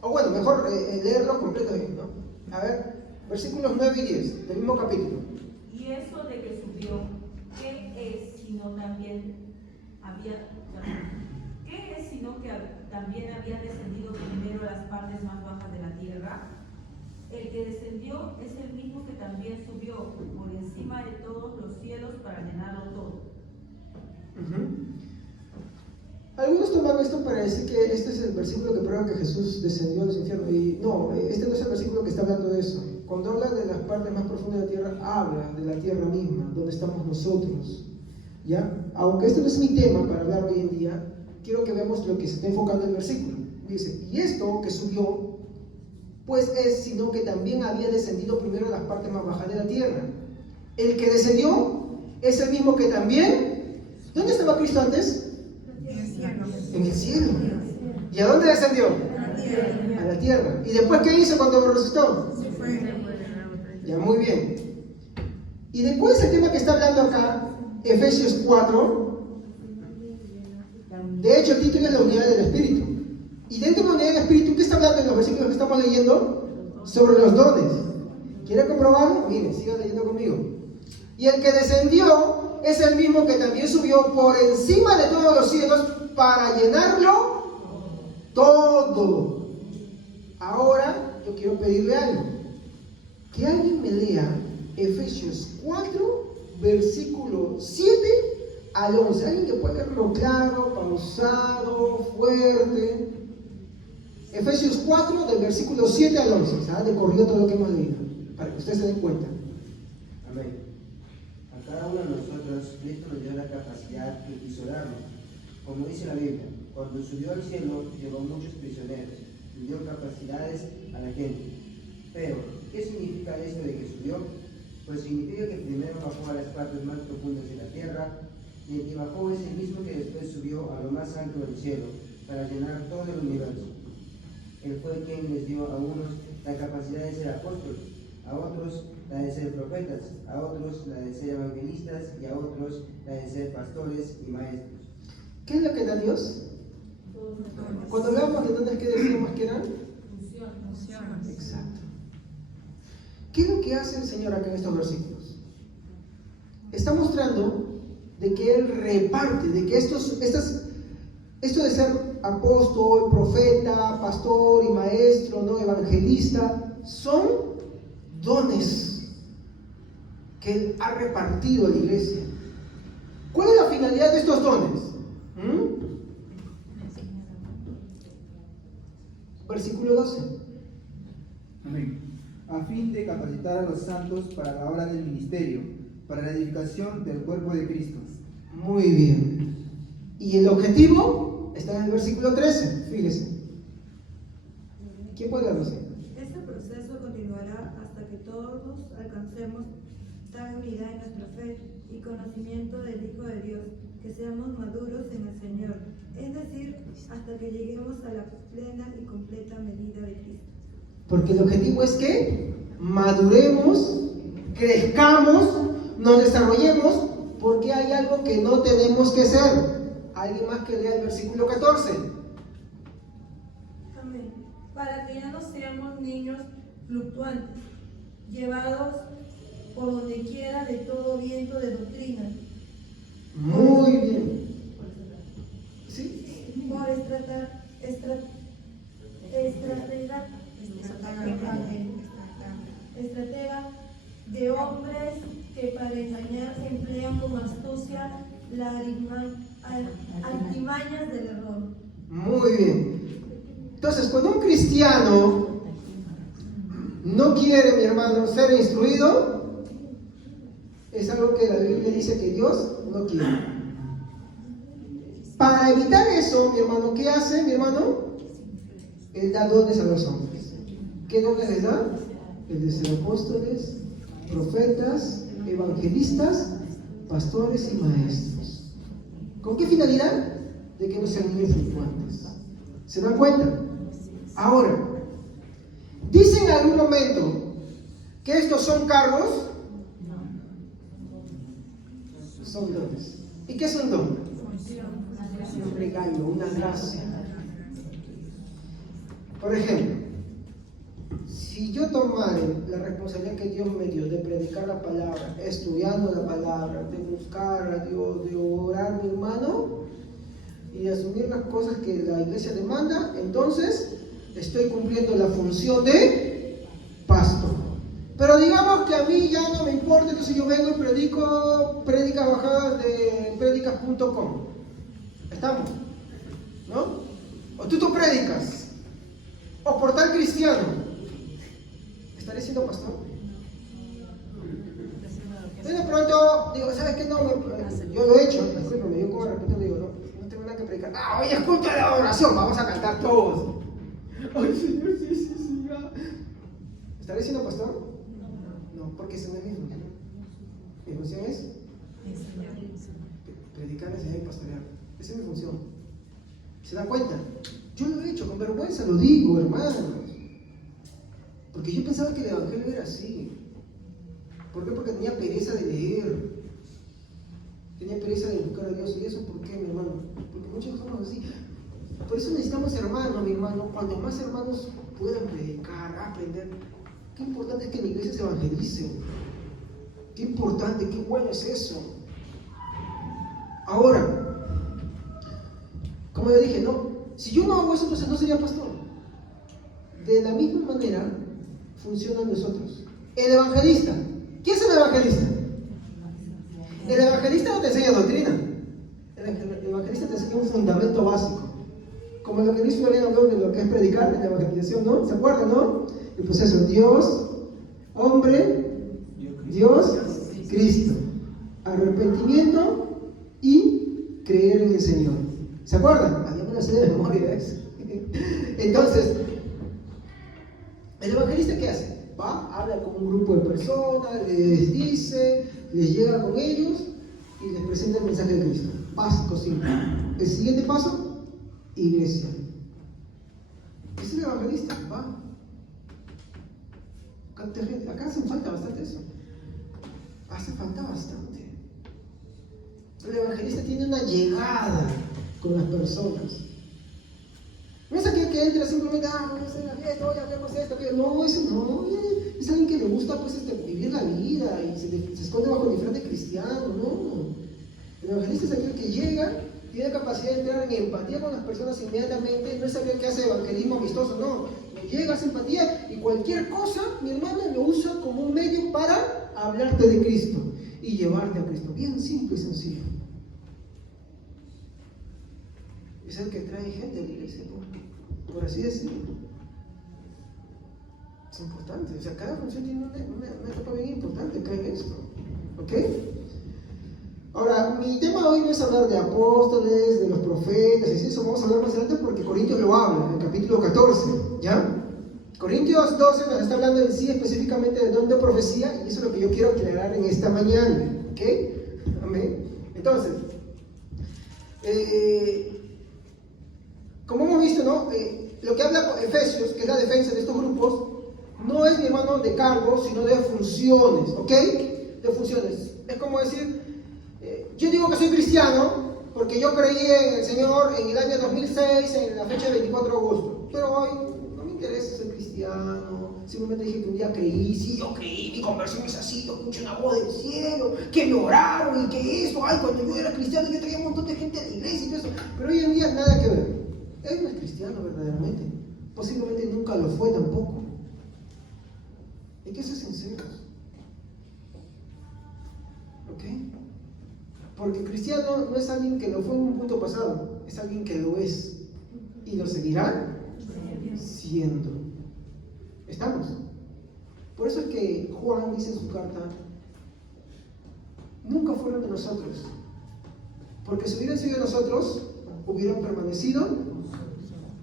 O bueno, mejor leerlo completo bien, ¿no? A ver, versículos 9 y 10 del mismo capítulo. Y eso de que subió, ¿qué es sino también había descendido primero a las partes más bajas de la tierra? El que descendió es el mismo que también subió por encima de todos los cielos para llenarlo todo. Algunos toman esto para decir que este es el versículo que prueba que Jesús descendió a los infiernos. Y no, este no es el versículo que está hablando de eso. Cuando habla de las partes más profundas de la tierra, habla de la tierra misma, donde estamos nosotros. ¿Ya? Aunque este no es mi tema para hablar hoy en día, quiero que veamos lo que se está enfocando en el versículo. Dice, y esto que subió, pues es sino que también había descendido primero a las partes más bajas de la tierra. El que descendió es el mismo que también. ¿Dónde estaba Cristo antes? En el cielo. En el cielo. ¿Y a dónde descendió? A la tierra. ¿Y después qué hizo cuando resucitó? Se fue. Ya, muy bien. ¿Y de cuál es el tema que está hablando acá? Efesios 4. De hecho, el título es la unidad del Espíritu. Y dentro de la unidad del Espíritu, ¿qué está hablando en los versículos que estamos leyendo? Sobre los dones. ¿Quieren comprobarlo? Miren, sigan leyendo conmigo. Y el que descendió es el mismo que también subió por encima de todos los cielos para llenarlo todo. Ahora yo quiero pedirle algo. Que alguien me lea Efesios 4, versículo 7 al 11. Alguien que pueda leerlo claro, pausado, fuerte. Efesios 4, del versículo 7 al 11. ¿Sabes? De corrido todo lo que hemos leído, para que ustedes se den cuenta. Amén. A cada uno de nosotros, Cristo nos dio la capacidad que quiso darnos. Como dice la Biblia, cuando subió al cielo, llevó muchos prisioneros y dio capacidades a la gente. Pero, ¿qué significa esto de que subió? Pues significa que primero bajó a las partes más profundas de la tierra, y el que bajó es el mismo que después subió a lo más alto del cielo, para llenar todo el universo. Él fue quien les dio a unos la capacidad de ser apóstoles, a otros la de ser profetas, a otros la de ser evangelistas y a otros la de ser pastores y maestros. ¿Qué es lo que da Dios? Cuando hablamos de dones, ¿qué decíamos que eran? Exacto. ¿Qué es lo que hace el Señor acá en estos versículos? Está mostrando de que Él reparte, de que esto de ser apóstol, profeta, pastor y maestro, ¿no? Evangelista, son dones que Él ha repartido a la iglesia. ¿Cuál es la finalidad de estos dones? Versículo 12. Amén. A fin de capacitar a los santos para la obra del ministerio, para la edificación del cuerpo de Cristo. Muy bien. Y el objetivo está en el versículo 13. Fíjese. ¿Quién puede verlo? Este proceso continuará hasta que todos alcancemos tal unidad en nuestra fe y conocimiento del Hijo de Dios, que seamos maduros en el Señor, es decir, hasta que lleguemos a la plena y completa medida de Cristo. Porque el objetivo es que maduremos, crezcamos, nos desarrollemos, porque hay algo que no tenemos que ser. ¿Alguien más que lea el versículo 14? Amén. Para que ya no seamos niños fluctuantes, llevados por donde quiera de todo viento de doctrina. Muy bien. ¿Sí? Por estratega de hombres que para engañar emplean con astucia las artimañas del error. Muy bien. Entonces, cuando un cristiano no quiere, mi hermano, ser instruido, es algo que la Biblia dice que Dios no quiere. Para evitar eso, mi hermano, ¿qué hace, mi hermano? Él da dones a los hombres. ¿Qué dones les da? El de ser apóstoles, profetas, evangelistas, pastores y maestros. ¿Con qué finalidad? De que no sean niños fluctuantes. ¿Se dan cuenta? Ahora, ¿dicen en algún momento que estos son cargos? Son dones. ¿Y qué es un don? Un regalo, una gracia. Por ejemplo, si yo tomara la responsabilidad que Dios me dio de predicar la palabra, estudiando la palabra, de buscar a Dios, de orar, mi hermano, y de asumir las cosas que la iglesia demanda, entonces estoy cumpliendo la función de pastor. Pero digamos que a mí ya no me importa, entonces yo vengo y predico prédicas bajadas de prédicas.com. ¿Estamos? ¿No? O tú prédicas, o portal cristiano. ¿Estaré siendo pastor? Yo de pronto digo, ¿sabes qué? No, yo lo he hecho, discúlpame, yo como de repente digo, no tengo nada que predicar. Hoy es culto de adoración, vamos a cantar todos. Ay, Señor, sí, ya. ¿Estaré siendo pastor? No, porque ese no es mi función. Mi función es predicar, enseñar y pastorear. Esa es mi función. ¿Se dan cuenta? Yo lo he hecho, con vergüenza lo digo, hermanos. Porque yo pensaba que el evangelio era así. ¿Por qué? Porque tenía pereza de leer. Tenía pereza de buscar a Dios. ¿Y eso por qué, mi hermano? Porque muchos somos así. Por eso necesitamos hermanos, mi hermano. Cuanto más hermanos puedan predicar, aprender. Qué importante es que en la iglesia se evangelice. Qué importante, qué bueno es eso. Ahora, como yo dije, no, si yo no hago eso, entonces no sería pastor. De la misma manera funcionan nosotros. El evangelista. ¿Quién es el evangelista? El evangelista no te enseña doctrina. El evangelista te enseña un fundamento básico. Como lo que Luis Floriano habló de lo que es predicar en la evangelización, ¿no? ¿Se acuerdan, no? El proceso: Dios, hombre, Dios, Cristo. Arrepentimiento y creer en el Señor. ¿Se acuerdan? Había una serie de memoria de eso. Entonces, ¿el evangelista qué hace? Va, habla con un grupo de personas, les dice, les llega con ellos y les presenta el mensaje de Cristo. Básico, simple. El siguiente paso: iglesia. Ese es el evangelista, va. Acá hace falta bastante eso. Hace falta bastante. El evangelista tiene una llegada con las personas. No es aquel que entra simplemente, vamos a hacer la fiesta, hoy hablemos de esto, que no, eso no, es alguien que le gusta pues vivir la vida y se esconde bajo el disfraz de cristiano, no. El evangelista es aquel que llega, tiene capacidad de entrar en empatía con las personas inmediatamente, no es aquel que hace evangelismo amistoso, no. Llega, hace empatía y cualquier cosa, mi hermano, lo usa como un medio para hablarte de Cristo y llevarte a Cristo. Bien simple y sencillo. Es el que trae gente a la iglesia, por así decirlo. Es importante, o sea, cada función tiene una etapa bien importante acá en esto. ¿Ok? Ahora, mi tema hoy no es hablar de apóstoles, de los profetas, y eso vamos a hablar más adelante porque Corintios lo habla, en el capítulo 14, ¿ya? Corintios 12 nos está hablando en sí específicamente de don de profecía, y eso es lo que yo quiero aclarar en esta mañana, ¿ok? Amén. Entonces, como hemos visto, ¿no? Lo que habla Efesios, que es la defensa de estos grupos, no es, mi hermano, de cargos, sino de funciones, ¿ok? De funciones. Es como decir, yo digo que soy cristiano porque yo creí en el Señor en el año 2006, en la fecha del 24 de agosto, pero hoy no me interesa ser cristiano, simplemente dije que un día creí, sí, yo creí, mi conversión es así, yo escuché una voz del cielo, que me oraron y que eso, ay, cuando yo era cristiano yo traía un montón de gente a la iglesia y todo eso, pero hoy en día nada que ver. Él no es cristiano verdaderamente, posiblemente nunca lo fue tampoco. Hay que ser sinceros, ¿ok? Porque cristiano no es alguien que lo fue en un punto pasado, es alguien que lo es y lo seguirá siendo. ¿Estamos? Por eso es que Juan dice en su carta: nunca fueron de nosotros, porque si hubieran sido de nosotros, hubieran permanecido,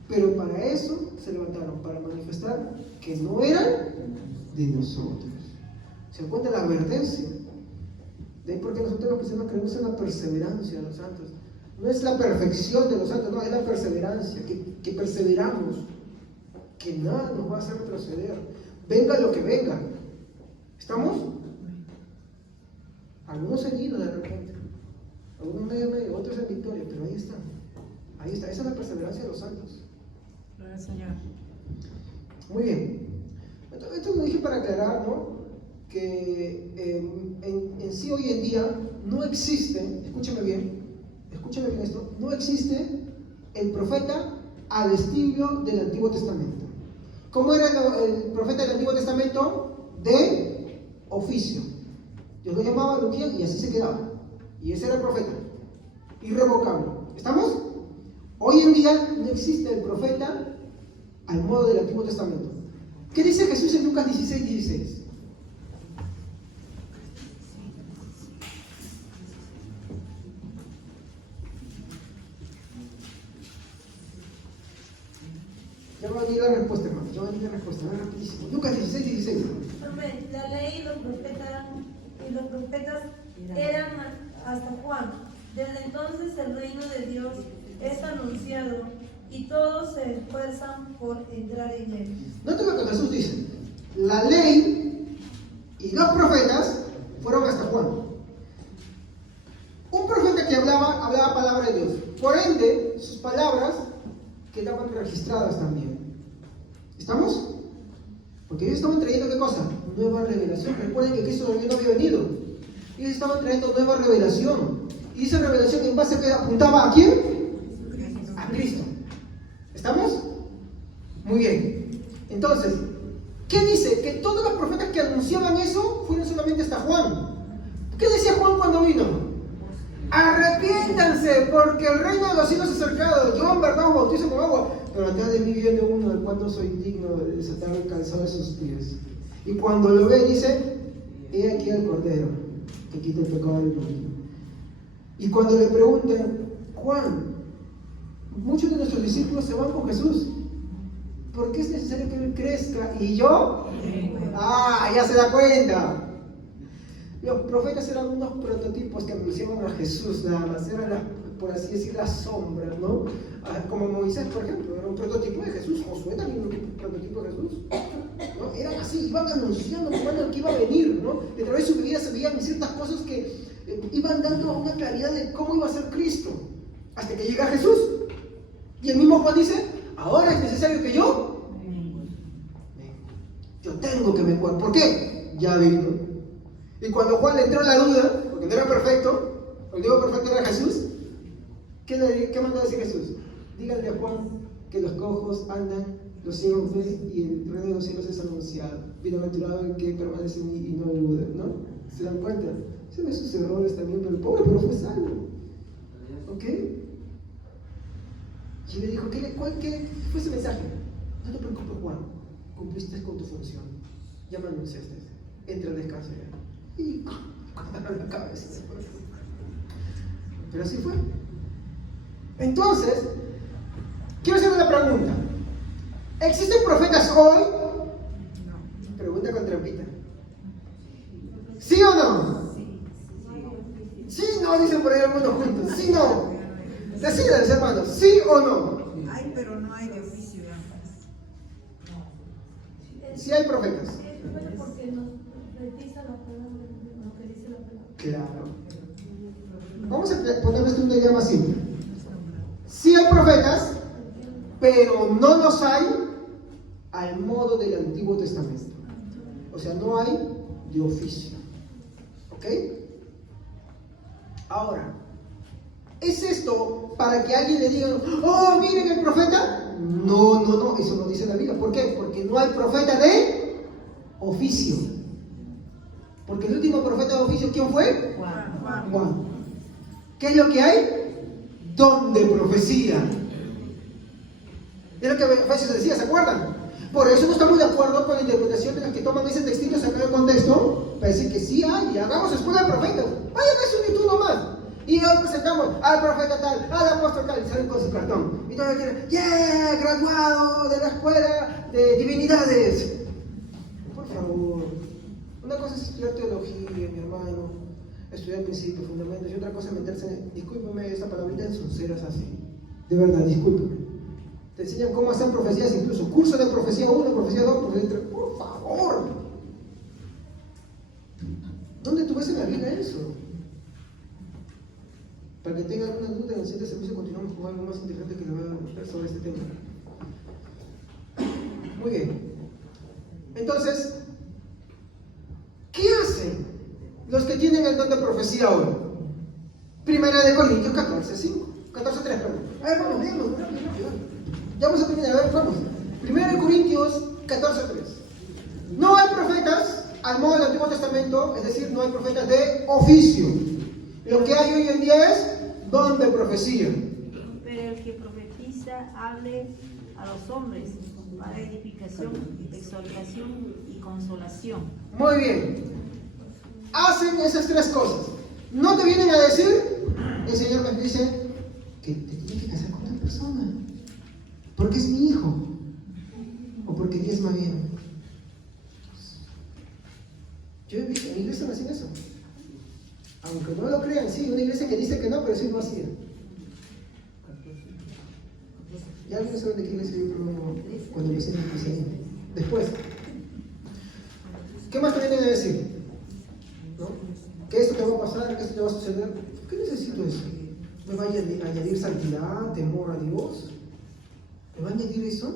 pero para eso se levantaron, para manifestar que no eran de nosotros. ¿Se dan cuenta de la advertencia? De ahí porque nosotros los cristianos creemos en la perseverancia de los santos. No es la perfección de los santos, no, es la perseverancia, que perseveramos, que nada nos va a hacer retroceder, venga lo que venga. ¿Estamos? Algunos han ido de repente, algunos medio, otros en victoria, pero ahí están. Ahí está, esa es la perseverancia de los santos. Gloria al Señor. Muy bien. Esto lo dije para aclarar, ¿no? Que en sí hoy en día no existe, escúchame bien esto, no existe el profeta al estilo del Antiguo Testamento. ¿Cómo era el profeta del Antiguo Testamento? De oficio. Dios lo llamaba, lo ungía y así se quedaba. Y ese era el profeta, irrevocable. ¿Estamos? Hoy en día no existe el profeta al modo del Antiguo Testamento. ¿Qué dice Jesús en Lucas 16:16? Ya va a venir la respuesta, hermano. Ya va a venir la respuesta. Va rapidísimo. Lucas 16:16. Amén. La ley y los profetas eran hasta Juan. Desde entonces el reino de Dios es anunciado y todos se esfuerzan por entrar en él. Nota lo que Jesús dice: la ley y los profetas fueron hasta Juan. Un profeta que hablaba palabra de Dios. Por ende, sus palabras quedaban registradas también. ¿Estamos? Porque ellos estaban trayendo ¿qué cosa? Nueva revelación. Recuerden que Cristo todavía no había venido. Ellos estaban trayendo nueva revelación. Y esa revelación en base a que apuntaba ¿a quién? A Cristo. ¿Estamos? Muy bien. Entonces, ¿qué dice? Que todos los profetas que anunciaban eso fueron solamente hasta Juan. ¿Qué decía Juan cuando vino? Arrepiéntanse, dice, porque el reino de los cielos es acercado. Yo en verdad os bautizo con agua, pero atrás de mí viene uno del cual no soy digno de desatar el calzado de sus pies. Y cuando lo ve dice, he aquí al Cordero que quita el pecado del mundo. Y cuando le preguntan, Juan, muchos de nuestros discípulos se van con Jesús. ¿Por qué es necesario que Él crezca? ¿Y yo? Ya se da cuenta. Los profetas eran unos prototipos que anunciaban a Jesús nada más. Eran, por así decir, las sombras, ¿no? Como Moisés, por ejemplo, era un prototipo de Jesús. Josué también era un prototipo de Jesús, ¿no? Eran así, iban anunciando lo que iba a venir, ¿no? De través de su vida se veían ciertas cosas que iban dando una claridad de cómo iba a ser Cristo. Hasta que llega Jesús. Y el mismo Juan dice, ahora es necesario que yo tengo que menguar. ¿Por qué? Ya vino. Y cuando Juan le entró la duda, porque no era perfecto, el Dios perfecto era Jesús, ¿qué mandó a decir Jesús? Díganle a Juan que los cojos andan, los ciegos ven y el reino de los cielos es anunciado. Bienaventurado el que permanece en mí y no duda, ¿no? ¿Se dan cuenta? Se ven sus errores también, pero pobre, pero fue salvo. ¿Ok? Y le dijo, ¿qué fue ese mensaje? No te preocupes, Juan, cumpliste con tu función. Ya me anunciaste. Entra al descanso ya. Y cortaron la cabeza. Pero así fue. Entonces, quiero hacer una pregunta. ¿Existen profetas hoy? Pregunta con trampita. ¿Sí o no? Sí, no, dicen por ahí algunos juntos. Sí, no. Decidan, hermanos, ¿sí o no? Hay, pero no hay de oficio. Sí hay profetas. Porque nos revisa la palabra, lo que dice la palabra. Claro. Vamos a poner esto una idea más simple. Sí hay profetas, pero no los hay al modo del Antiguo Testamento. O sea, no hay de oficio. ¿Ok? Ahora, ¿es esto para que alguien le diga, oh, miren el profeta? No, eso no dice la Biblia. ¿Por qué? Porque no hay profeta de oficio. Porque el último profeta de oficio, ¿quién fue? Juan. ¿Qué es lo que hay? Don de profecía. Es lo que Efesios decía, ¿se acuerdan? Por eso no estamos de acuerdo con la interpretación de los que toman ese textito sacado del contexto para decir que sí hay, y hagamos escuela de profetas. Vayan a eso en YouTube nomás. Y hoy presentamos al profeta tal, al apóstol tal, y salen con su cartón. Y todos quieren, ¡yeah! Graduado de la escuela de divinidades. Por favor. Una cosa es estudiar teología, mi hermano, estudiar principios, fundamentos, y otra cosa es meterse, discúlpeme esta palabrita, en sonceras así. De verdad, discúlpeme. Te enseñan cómo hacer profecías, incluso curso de profecía 1, profecía 2, profecía 3. Por favor. ¿Dónde tú ves en la Biblia eso? Para que tengan alguna duda, en el siguiente servicio continuamos con algo más interesante que les voy a mostrar sobre este tema. Muy bien. Entonces, ¿qué hacen los que tienen el don de profecía hoy? Primera de Corintios 14:5. 14:3, perdón. A ver, vamos, leemos. Ya vamos a terminar, a ver, vamos. Primera de Corintios 14:3. No hay profetas al modo del Antiguo Testamento, es decir, no hay profetas de oficio. Lo que hay hoy en día es don de profecía. Pero el que profetiza hable a los hombres para edificación, exhortación y consolación. Muy bien. Hacen esas tres cosas. No te vienen a decir, el Señor me dice que te tienes que casar con otra persona, porque es mi hijo, o porque diezma bien. Yo he visto en la iglesia no hacen eso. Aunque no lo crean, sí, una iglesia que dice que no, pero sí lo hacía. Y alguien no sabe de qué iglesia yo cuando empecé en el cristianismo. Después, ¿qué más te vienen a decir? ¿No? Que esto te va a pasar, que esto te va a suceder. ¿Por qué necesito eso? ¿Me va a añadir santidad, temor a Dios? ¿Me va a añadir eso?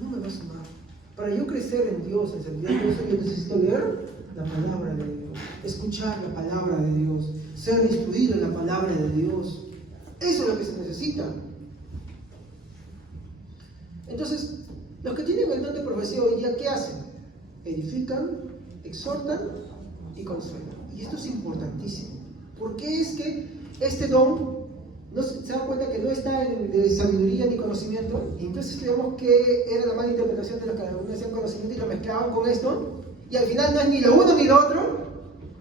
No me va a sumar. Para yo crecer en Dios, en santidad, yo necesito leer la palabra de Dios, escuchar la palabra de Dios, ser instruido en la palabra de Dios. Eso es lo que se necesita. Entonces, los que tienen el don de profecía hoy día, ¿qué hacen? Edifican, exhortan y consuelan. Y esto es importantísimo. Porque es que este don no se dan cuenta que no está en de sabiduría ni conocimiento, y entonces estudiamos que era la mala interpretación de lo que algunos decían conocimiento y lo mezclaban con esto, y al final no es ni lo uno ni lo otro.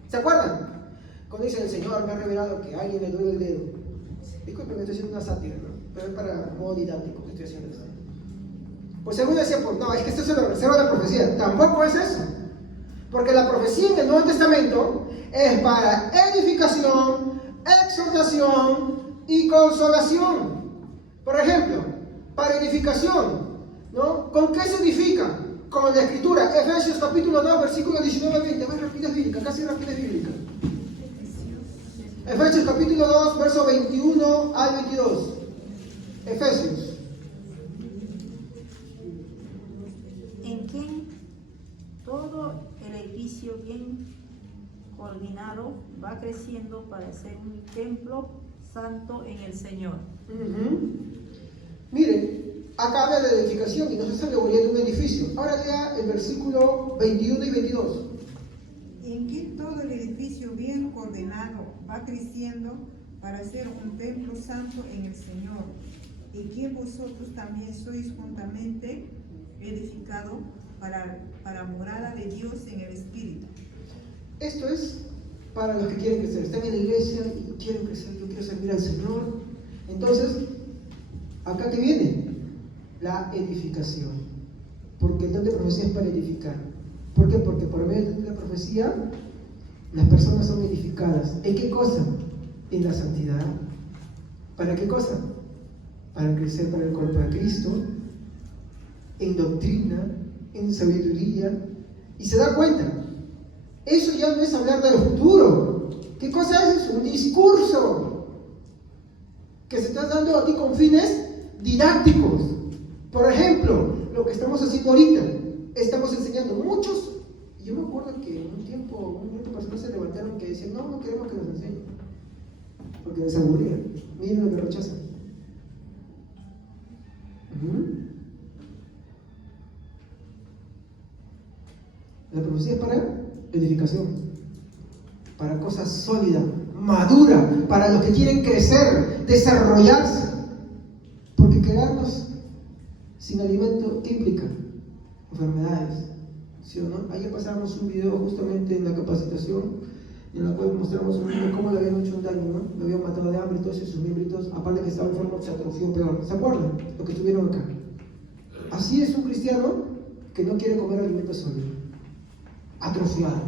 ¿Se acuerdan? Cuando dice el Señor me ha revelado que a alguien le duele el dedo. Disculpen, estoy haciendo una sátira, ¿no? Pero es para modo didáctico que estoy haciendo esto. Pues algunos decían, pues no, es que esto se lo reserva la profecía. Tampoco es eso. Porque la profecía en el Nuevo Testamento es para edificación, exhortación y consolación. Por ejemplo, para edificación, ¿no? ¿Con qué se edifica? Con la Escritura. Efesios capítulo 2, versículos 19 al 20. Más rapidez bíblica, casi rapidez bíblica. Efesios capítulo 2, verso 21 al 22. Efesios. En quien todo el edificio bien coordinado va creciendo para ser un templo santo en el Señor. Miren, acá habla de edificación y nos está alegoría de un edificio. Ahora lea el versículo 21 y 22. En que todo el edificio bien coordinado va creciendo para ser un templo santo en el Señor, y que vosotros también sois juntamente edificado para morada de Dios en el Espíritu. Esto es para los que quieren crecer. Están en la iglesia y quieren crecer, yo quiero servir al Señor. Entonces, acá que viene la edificación. Porque el don de profecía es para edificar. ¿Por qué? Porque por medio de la profecía las personas son edificadas. ¿En qué cosa? En la santidad. ¿Para qué cosa? Para crecer para el cuerpo de Cristo, en doctrina, en sabiduría. Y se da cuenta, eso ya no es hablar del futuro. ¿Qué cosa es eso? Un discurso que se está dando a ti con fines didácticos. Por ejemplo, lo que estamos haciendo ahorita, estamos enseñando muchos. Y yo me acuerdo que en un tiempo un grupo de personas se levantaron que decían, no queremos que nos enseñen, porque les aburría. Miren lo que rechazan. La profecía es para edificación, para cosas sólidas, maduras, para los que quieren crecer, desarrollarse. Porque quedarnos sin alimento, ¿qué implica? Enfermedades, ¿sí o no? Ayer pasábamos un video justamente en la capacitación en la cual mostramos un niño cómo le habían hecho un daño, ¿no? Lo habían matado de hambre y todos sus miembritos, aparte que estaba enfermo, se atrofió peor. ¿Se acuerdan? Lo que estuvieron acá. Así es un cristiano que no quiere comer alimento sólido, atrofiado,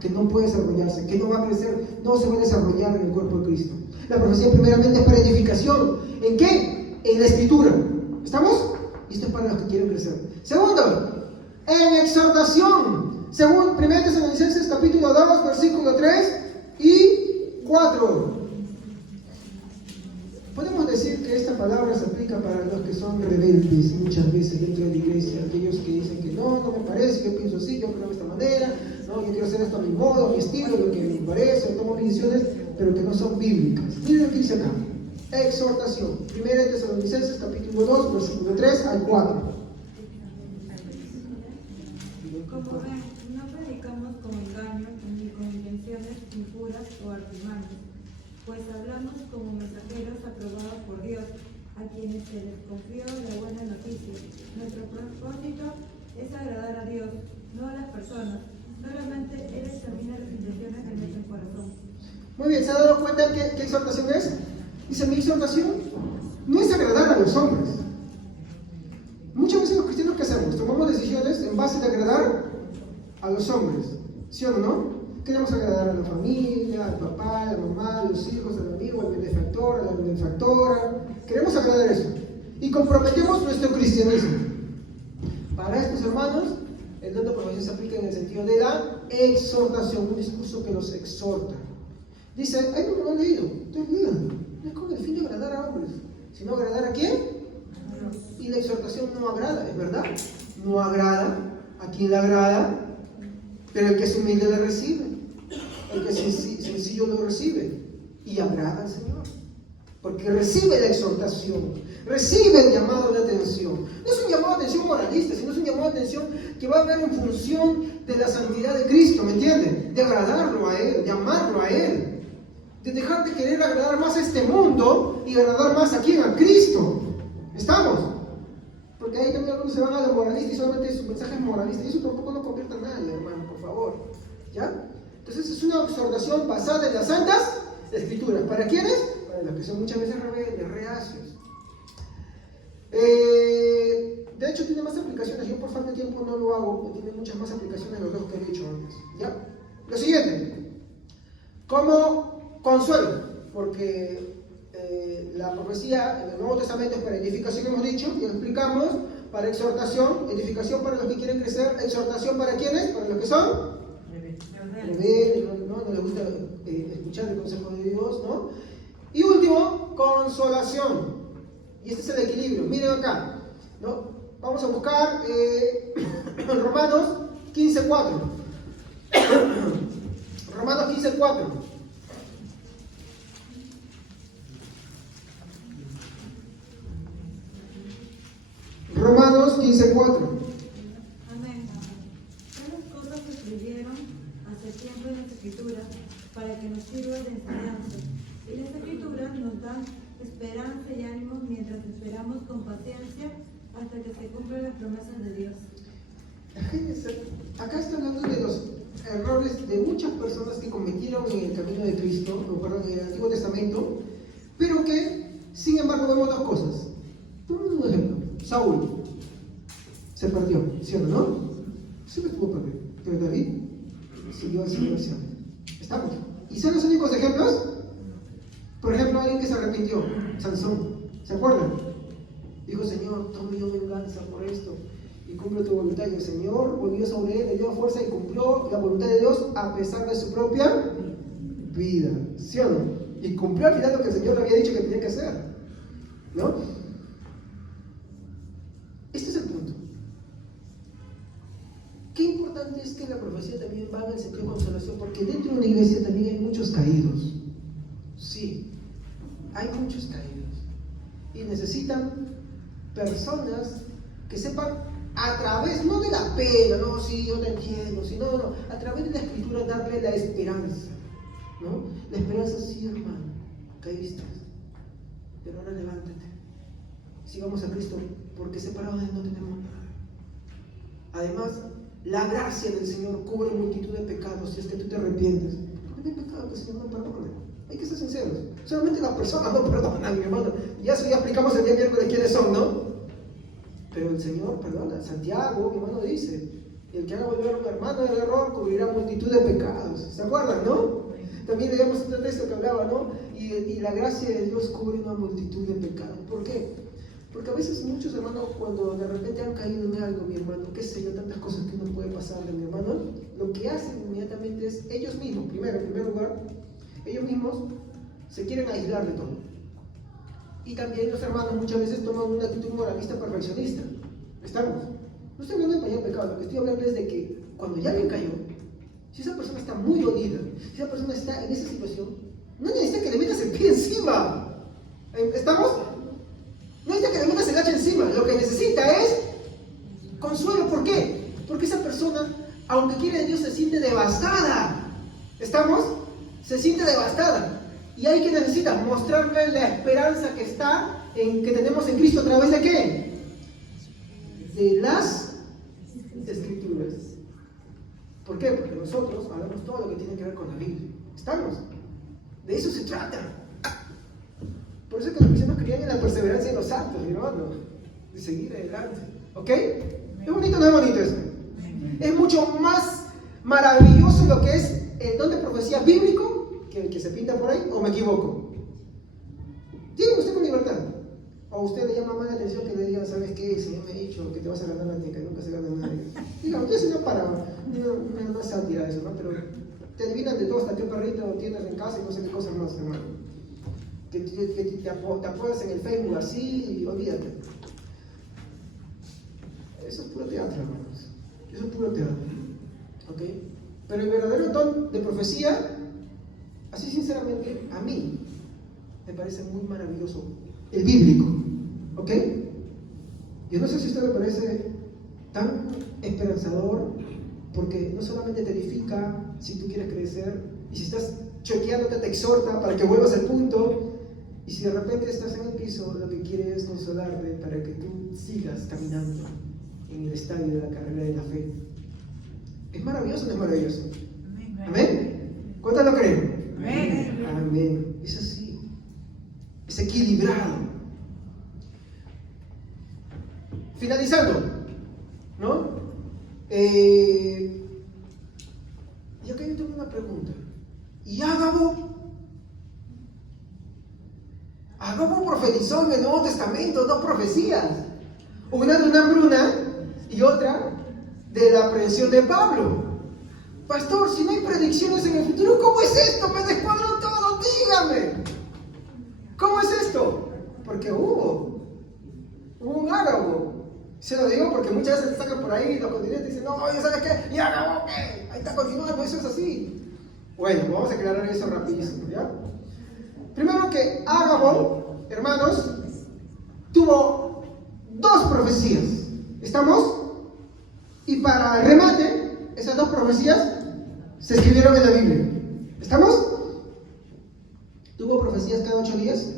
que no puede desarrollarse, que no va a crecer, no se va a desarrollar en el cuerpo de Cristo. La profecía primeramente es para edificación. ¿En qué? En la Escritura. ¿Estamos? Y esto es para los que quieren crecer. Segundo, en exhortación. Según 1 Tesalonicenses capítulo 2, versículo 3 y 4. Podemos decir que esta palabra se aplica para los que son rebeldes muchas veces dentro de la iglesia, aquellos que dicen que no me parece, yo pienso así, yo creo de esta manera, no, yo quiero hacer esto a mi modo, a mi estilo, lo que me parece, tomo mis decisiones, pero que no son bíblicas. Miren lo que dice acá, exhortación, 1 Tesalonicenses capítulo 2, versículo 3 al 4. Como ven, no predicamos con engaño ni con intenciones impuras o artimañas, pues hablamos como mensajeros aprobados por Dios, a quienes se les confió la buena noticia. Nuestro propósito es agradar a Dios, no a las personas. Solamente Él examina las intenciones de nuestro corazón. Muy bien, ¿se ha dado cuenta qué exhortación es? Dice, mi exhortación no es agradar a los hombres. Muchas veces los cristianos, ¿qué hacemos? Tomamos decisiones en base de agradar a los hombres, ¿sí o no? Queremos agradar a la familia, al papá, a la mamá, a los hijos, al amigo, al benefactor, a la benefactora. Queremos agradar eso. Y comprometemos nuestro cristianismo. Para estos hermanos, el don de profecía se aplica en el sentido de la exhortación, un discurso que los exhorta. Dice, ay, no lo han leído, entonces lean. No es con el fin de agradar a hombres, sino agradar a quién. Y la exhortación no agrada, ¿es verdad? No agrada a quien le agrada, pero el que es humilde le recibe, el que es sencillo lo recibe y agrada al Señor, porque recibe la exhortación, recibe el llamado de atención. No es un llamado de atención moralista, sino es un llamado de atención que va a ver en función de la santidad de Cristo, ¿me entienden? De agradarlo a Él, de amarlo a Él, de dejar de querer agradar más a este mundo y agradar más a quién, a Cristo. ¿Estamos? Porque ahí también algunos se van a lo moralista y solamente su mensaje es moralista, y eso tampoco no convierte a nadie, hermano, por favor. ¿Ya? Entonces es una exhortación basada en las Santas Escrituras. ¿Para quiénes? Para los que son muchas veces rebeldes, reacios. De hecho tiene más aplicaciones, yo por falta de tiempo no lo hago, pero tiene muchas más aplicaciones de los dos que he dicho antes. ¿Ya? Lo siguiente, como consuelo, porque la profecía en el Nuevo Testamento es para edificación, hemos dicho, ya lo explicamos, para exhortación, edificación para los que quieren crecer, exhortación para quienes, para los que son rebeldes, no les gusta escuchar el consejo de Dios, ¿no? Y último, consolación. Y este es el equilibrio. Miren acá, ¿no? Vamos a buscar Romanos 15:4. Romanos 15:4. Romanos 15:4. Amén. Tales cosas se escribieron hace tiempo en las Escrituras para que nos sirva de enseñanza. Y las Escrituras nos dan esperanza y ánimo mientras esperamos con paciencia hasta que se cumplan las promesas de Dios. Acá está hablando de los errores de muchas personas que cometieron en el camino de Cristo, en el Antiguo Testamento, pero que, sin embargo, vemos dos cosas. Ponemos un ejemplo. Saúl se perdió, ¿sí o no? Siempre estuvo perdido. Pero David siguió al Señor siempre. ¿Estamos? ¿Y son los únicos ejemplos? Por ejemplo, alguien que se arrepintió, Sansón. ¿Se acuerdan? Dijo, Señor, tome yo venganza por esto y cumple tu voluntad. Y el Señor volvió sobre él, le dio fuerza y cumplió la voluntad de Dios a pesar de su propia vida. ¿Sí o no? Y cumplió al final lo que el Señor le había dicho que tenía que hacer. ¿No? Este es el punto. Qué importante es que la profecía también va en el sentido de consolación, porque dentro de una iglesia también hay muchos caídos. Sí, hay muchos caídos. Y necesitan personas que sepan a través, no de la pena, no, sí, yo te entiendo, sino a través de la Escritura darle la esperanza. ¿No? La esperanza, sí, hermano, caíste, pero ahora levántate. Sigamos a Cristo, porque separados de Él no tenemos nada. Además, la gracia del Señor cubre multitud de pecados si es que tú te arrepientes. Porque no hay pecado que el Señor no perdone. Hay que ser sinceros. Solamente las personas no perdonan, mi hermano. Ya eso ya explicamos el día miércoles quiénes son, ¿no? Pero el Señor perdona. Santiago, mi hermano, dice: el que haga volver a un hermano del error cubrirá multitud de pecados. ¿Se acuerdan, no? También leíamos otro texto que hablaba, ¿no? Y la gracia de Dios cubre una multitud de pecados. ¿Por qué? Porque a veces muchos hermanos, cuando de repente han caído en algo, mi hermano, qué sé yo, tantas cosas que uno puede pasarle, mi hermano, lo que hacen inmediatamente es, ellos mismos, en primer lugar, ellos mismos se quieren aislar de todo. Y también los hermanos muchas veces toman una actitud moralista perfeccionista. ¿Estamos? No estoy hablando de empañar pecado, lo que estoy hablando es de que cuando ya alguien cayó, si esa persona está muy dolida, si esa persona está en esa situación, no necesita que le metas el pie encima. ¿Estamos? No necesita que le metas el hacha encima. Lo que necesita es consuelo. ¿Por qué? Porque esa persona, aunque quiere de Dios, se siente devastada. ¿Estamos? Se siente devastada. Y hay que necesita mostrarle la esperanza que está que tenemos en Cristo a través de ¿qué? De las Escrituras. ¿Por qué? Porque nosotros hablamos todo lo que tiene que ver con la Biblia. ¿Estamos? De eso se trata. Por eso es que los cristianos creían en la perseverancia de los santos, mi hermano, de seguir adelante. ¿Ok? ¿Es bonito o no es bonito eso? Es mucho más maravilloso lo que es el don de profecía bíblico que el que se pinta por ahí, ¿o me equivoco? Dígame usted con libertad. O usted le llama más la atención que le digan, ¿sabes qué? El Señor me ha dicho que te vas a ganar la tica, nunca se gana nadie. Dígame, usted no para una sátira de eso, ¿no? Pero te adivinan de todo, hasta qué perrito tienes en casa y no sé qué cosas más, hermano. Que te apoyas en el Facebook así y olvídate. Eso es puro teatro, hermanos. Eso es puro teatro. ¿Ok? Pero el verdadero don de profecía, así sinceramente, a mí me parece muy maravilloso. El bíblico. ¿Ok? Yo no sé si a usted le parece tan esperanzador, porque no solamente te edifica si tú quieres crecer, y si estás choqueándote, te exhorta para que vuelvas al punto. Y si de repente estás en el piso, lo que quiere es consolarte para que tú sigas caminando en el estadio de la carrera de la fe. ¿Es maravilloso o no es maravilloso? ¿Amén? ¿Cuántos lo creen? Amén. Amén. Es así. Es equilibrado. Finalizando, ¿no? Y acá yo tengo una pregunta. ¿Y Ágabo? Ágabo profetizó en el Nuevo Testamento 2 profecías. Una de una hambruna y otra de la aprehensión de Pablo. Pastor, si no hay predicciones en el futuro, ¿cómo es esto? Me descuadró todo, dígame. ¿Cómo es esto? Porque hubo un Ágabo. Se lo digo porque muchas veces te sacan por ahí los continentes y dicen, no, ¿ya sabes qué? ¿Y Ágabo qué? Ahí está continuando, eso es así. Bueno, vamos a aclarar eso rapidísimo, ¿ya? Primero que Ágabo, hermanos, tuvo 2 profecías. ¿Estamos? Y para remate, esas 2 profecías se escribieron en la Biblia. ¿Estamos? ¿Tuvo profecías cada 8 días?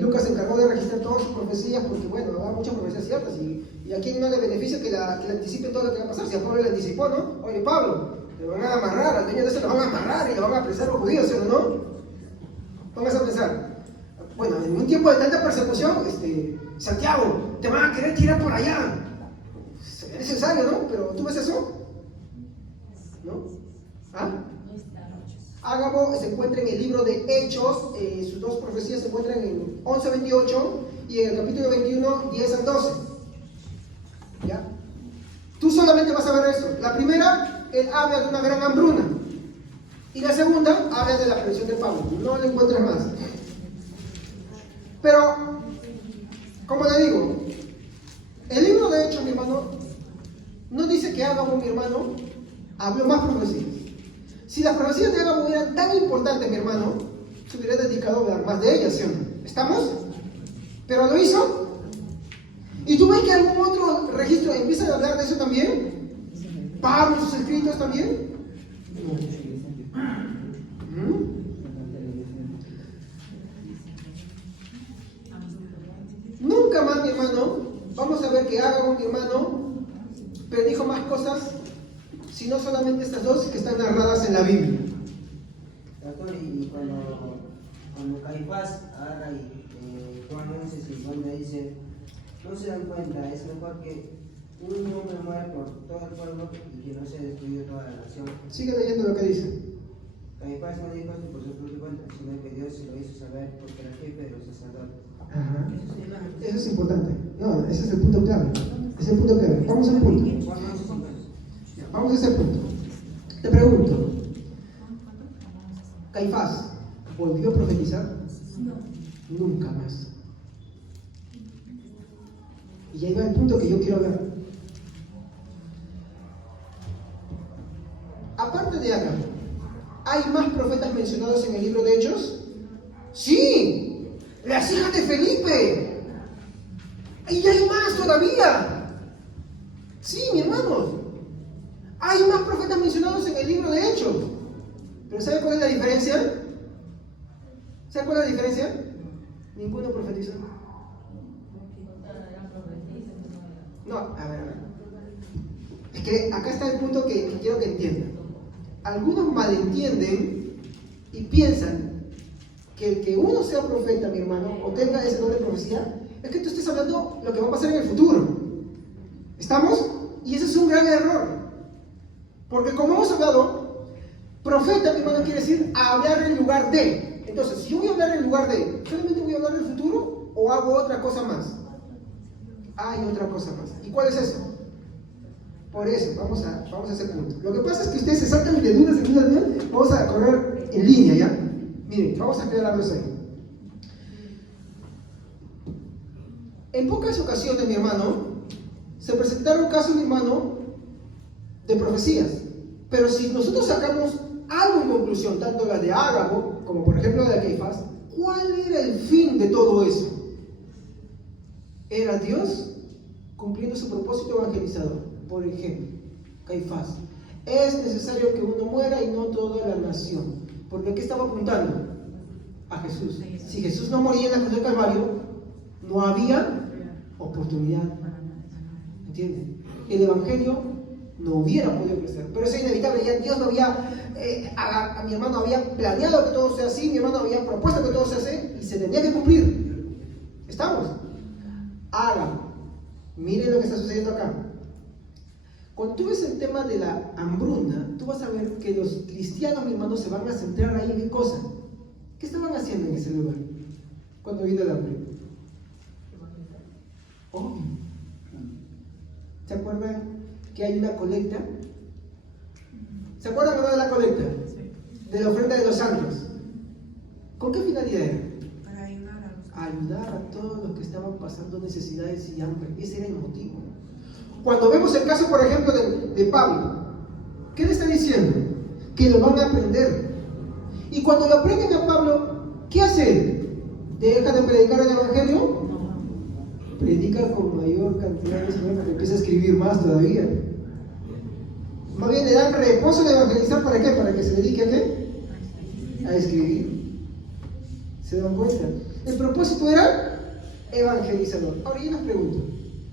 Lucas se encargó de registrar todas sus profecías porque, bueno, había muchas profecías ciertas y a quién no le beneficia que le anticipen todo lo que va a pasar. Si a Pablo le anticipó, ¿no? Oye, Pablo, te van a amarrar, al dueño de eso lo van a amarrar y lo van a apresar los judíos, ¿sí o no? Póngase a pensar. Bueno, en un tiempo de tanta persecución, Santiago, te van a querer tirar por allá. Es necesario, ¿no? Pero ¿tú ves eso? ¿No? ¿Ah? Ágabo se encuentra en el libro de Hechos, sus 2 profecías se encuentran en 11:28 y en el capítulo 21, 10 al 12. ¿Ya? Tú solamente vas a ver eso. La primera, él habla de una gran hambruna. Y la segunda, habla de la aprehensión de Pablo. No le encuentres más. Pero, como le digo, el libro de Hechos, mi hermano, no dice que Ágabo, mi hermano, habló más profecías. Si las profecías de Ágabo eran tan importantes, mi hermano, se hubiera dedicado a hablar más de ellas, ¿sí o no? ¿Estamos? Pero lo hizo. ¿Y tú ves que algún otro registro empieza a hablar de eso también? ¿Pablo, sus escritos también? Nunca más, mi hermano, vamos a ver que Ágabo, mi hermano, predijo más cosas, sino solamente estas 2 que están narradas en la Biblia. Pastor, y cuando Caifás agarra y Juan 11:50 dice, no se dan cuenta, es mejor que un hombre muera por todo el pueblo y que no se destruya toda la nación. Sigue leyendo lo que dice. Caifás no dijo esto por su propia cuenta, sino que Dios se lo hizo saber porque era jefe de los sacerdotes. Ajá. Eso es importante. No, ese es el punto clave. Es el punto clave. Vamos al punto. Juan 11:50. Vamos a ese punto. Te pregunto, ¿Caifás volvió a profetizar? No. Nunca más. Y ahí va el punto que yo quiero ver. Aparte de Ágabo, ¿hay más profetas mencionados en el libro de Hechos? ¡Sí! ¡Las hijas de Felipe! ¡Y hay más todavía! Sí, mi hermano. Hay más profetas mencionados en el libro de Hechos. ¿Pero sabe cuál es la diferencia? ¿Sabe cuál es la diferencia? Ninguno profetizó. No, a ver. Es que acá está el punto que quiero que entiendan. Algunos malentienden y piensan que el que uno sea profeta, mi hermano, o tenga ese don de profecía, es que tú estés hablando lo que va a pasar en el futuro. ¿Estamos? Y ese es un gran error. Porque como hemos hablado, profeta, mi hermano, quiere decir hablar en lugar de. Entonces, si yo voy a hablar en lugar de, ¿solamente voy a hablar del futuro o hago otra cosa más? Hay otra cosa más. ¿Y cuál es eso? Por eso, vamos a ese punto. Lo que pasa es que ustedes se saltan de dudas en dudas. Vamos a correr en línea, ¿ya? Miren, vamos a aclarar eso ahí. En pocas ocasiones, mi hermano, se presentaron casos, mi hermano, de profecías. Pero si nosotros sacamos algo en conclusión, tanto la de Ágabo, como por ejemplo la de Caifás, ¿cuál era el fin de todo eso? Era Dios cumpliendo su propósito evangelizador. Por ejemplo, Caifás. Es necesario que uno muera y no toda la nación. Porque ¿a qué estaba apuntando? A Jesús. Si Jesús no moría en la cruz del Calvario, no había oportunidad. ¿Entienden? El Evangelio no hubiera podido crecer. Pero es inevitable. Ya Dios no había, a mi hermano había planeado que todo sea así, mi hermano había propuesto que todo sea así, y se tenía que cumplir. ¿Estamos? Hagan. Miren lo que está sucediendo acá. Cuando tú ves el tema de la hambruna, tú vas a ver que los cristianos, mi hermano, se van a centrar ahí en qué cosa. ¿Qué estaban haciendo en ese lugar cuando vino el hambre? Obvio. ¿Se acuerdan que hay una colecta? ¿Se acuerdan o no de la colecta? De la ofrenda de los santos. ¿Con qué finalidad era? Para ayudar a los Ayudar a todos los que estaban pasando necesidades y hambre. Ese era el motivo. Cuando vemos el caso, por ejemplo, de Pablo, ¿qué le está diciendo? Que lo van a aprender. Y cuando lo aprenden a Pablo, ¿qué hace? ¿Deja de predicar el Evangelio? Predica con mayor cantidad de personas, empieza a escribir más todavía. Más bien le dan reposo de evangelizar, ¿para qué? Para que se dedique a qué? A escribir. ¿Se dan cuenta? El propósito era evangelizador. Ahora yo les pregunto,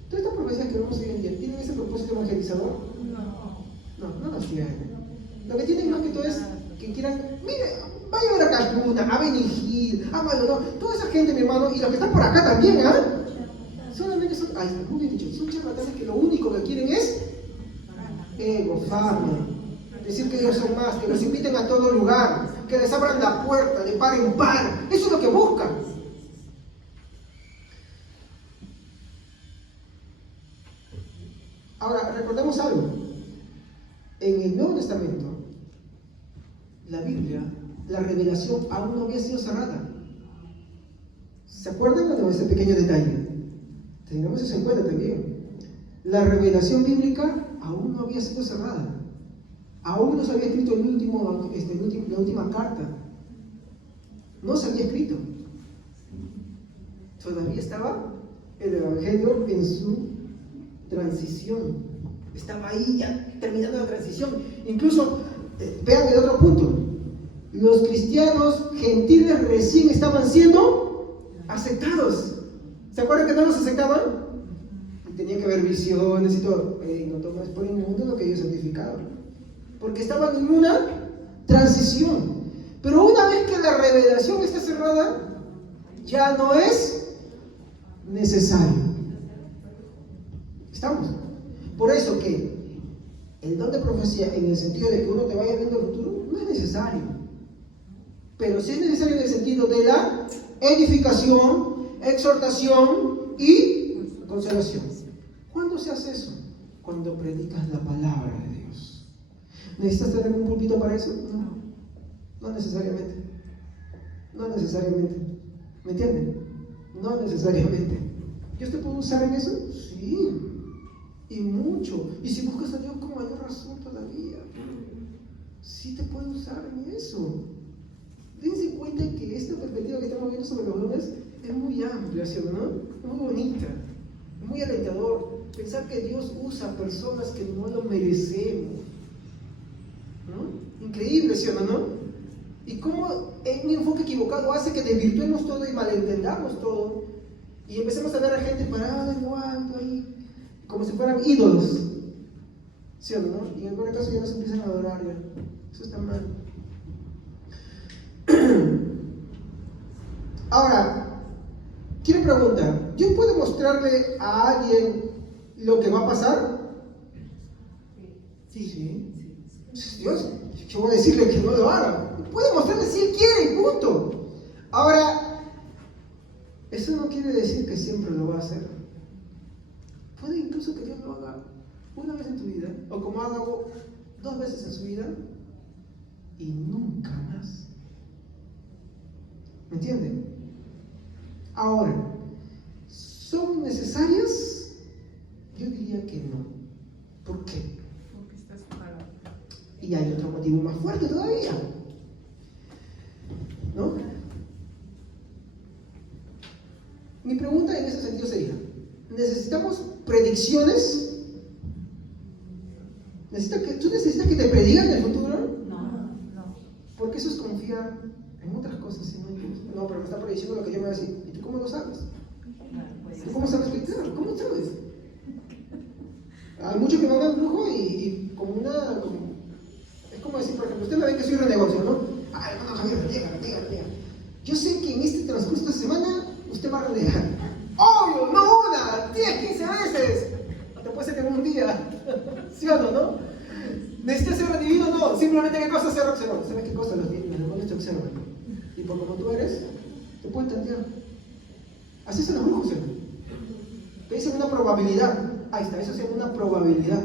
¿todas estas profecías que vemos hoy en día tienen ese propósito evangelizador? No las tienen. Lo que tienen más que todo es que quieran, mire, vaya a ver a Cashmuna, a Benigil, a Malonó, toda esa gente, mi hermano, y los que están por acá también, ¿ah? Solamente son, ahí está, muy bien dicho, son charlatanes que lo único que quieren es ego, fama, decir que ellos son más, que los inviten a todo lugar, que les abran la puerta de par en par. Eso es lo que buscan. Ahora, recordemos algo. En el Nuevo Testamento, la Biblia, la revelación aún no había sido cerrada. ¿Se acuerdan de ese pequeño detalle? Tengamos eso en cuenta también. La revelación bíblica aún no había sido cerrada. Aún no se había escrito la última carta. No se había escrito. Todavía estaba el Evangelio en su transición. Estaba ahí ya terminando la transición. Incluso, vean el otro punto. Los cristianos gentiles recién estaban siendo aceptados. ¿Se acuerdan que no los aceptaban? Tenía que haber visiones y todo. No tomes por inmundo lo que ellos santificaban. Porque estaban en una transición. Pero una vez que la revelación está cerrada, ya no es necesario. ¿Estamos? Por eso que el don de profecía, en el sentido de que uno te vaya viendo el futuro, no es necesario. Pero sí es necesario en el sentido de la edificación, exhortación y consolación. ¿Cuándo se hace eso? Cuando predicas la palabra de Dios. ¿Necesitas tener un púlpito para eso? No necesariamente. No necesariamente. ¿Me entienden? No necesariamente. ¿Dios te puede usar en eso? Sí. Y mucho. Y si buscas a Dios con mayor razón todavía. Sí te puede usar en eso. Dense cuenta que esta perspectiva que estamos viendo sobre los dones es muy amplia, ¿sí o no? Es muy bonita. Es muy alentador. Pensar que Dios usa personas que no lo merecemos. ¿No? Increíble, ¿sí o no? Y cómo un enfoque equivocado hace que desvirtuemos todo y malentendamos todo. Y empecemos a ver a gente parada en lo alto ahí, como si fueran ídolos. ¿Sí o no? Y en algún caso ya no se empiezan a adorar ya. Eso está mal. Ahora, quiero preguntar, ¿Dios puede mostrarle a alguien lo que va a pasar? Sí. Dios, yo voy a decirle que no lo haga. Puede mostrarle si Él quiere y punto. Ahora, eso no quiere decir que siempre lo va a hacer. Puede incluso que Dios lo haga una vez en tu vida, o como haga 2 veces en su vida, y nunca más. ¿Me entienden? Ahora, ¿son necesarias? Yo diría que no. ¿Por qué? porque está su palabra. Y hay otro motivo más fuerte todavía. ¿No? Mi pregunta en ese sentido sería, ¿necesitamos predicciones? ¿Tú necesitas que te predigan el futuro? No. Porque eso es confiar en otras cosas. ¿Sí? No, pero me está prediciendo lo que yo me voy a decir. ¿Y tú cómo lo sabes? ¿Tú cómo sabes explicar? ¿Cómo sabes? Hay muchos que me hablan brujo y como una... es como decir, por ejemplo, usted me ve que soy renegocio, ¿no? Ay, hermano Javier, dígame. Yo sé que en este transcurso de semana usted va a renegar. ¡Obvio! No una, 10, 15 veces. Te puede ser que en un día. ¿Sí o no? ¿Necesitas ser redimido? No. Simplemente qué cosas ser observado. ¿Sabes qué cosas los demonios te observan? Y por como tú eres, te pueden tantear. Así son los brujos, hermano. Te dicen una probabilidad. Ahí está, eso se llama una probabilidad.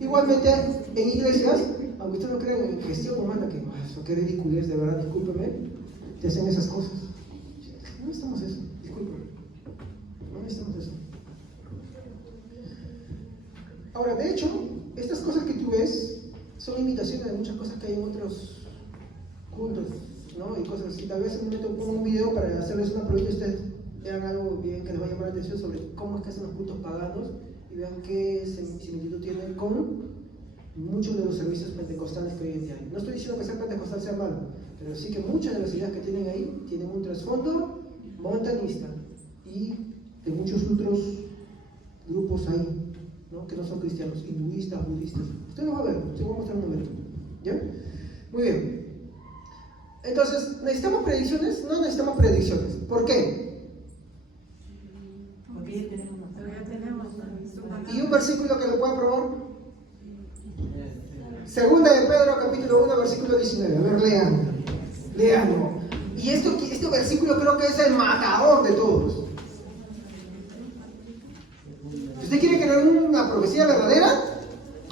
Igualmente en iglesias, aunque usted no crea en gestión humana, que eso qué ridiculez, de verdad, discúlpeme, te hacen esas cosas. No necesitamos eso, discúlpeme. No necesitamos eso. Ahora, de hecho, estas cosas que tú ves son imitaciones de muchas cosas que hay en otros cultos, ¿no? Y cosas así. Tal vez en un momento pongo un video para hacerles una prueba y ustedes vean algo bien que les va a llamar la atención sobre cómo es que hacen los cultos paganos y vean qué similitud tienen con muchos de los servicios pentecostales que hoy en día hay. No estoy diciendo que ser pentecostal sea malo, pero sí que muchas de las ideas que tienen ahí tienen un trasfondo montanista y de muchos otros grupos ahí, ¿no? Que no son cristianos, hinduistas, budistas. Usted lo va a ver, se lo voy a mostrar un momento. ¿Ya? Muy bien. Entonces, ¿necesitamos predicciones? No necesitamos predicciones. ¿Por qué? Porque ya tenemos. ¿Y un versículo que lo pueda probar? Segunda de Pedro, capítulo 1, versículo 19. A ver, leanlo. Y este versículo creo que es el matador de todos. Si usted quiere creer una profecía verdadera,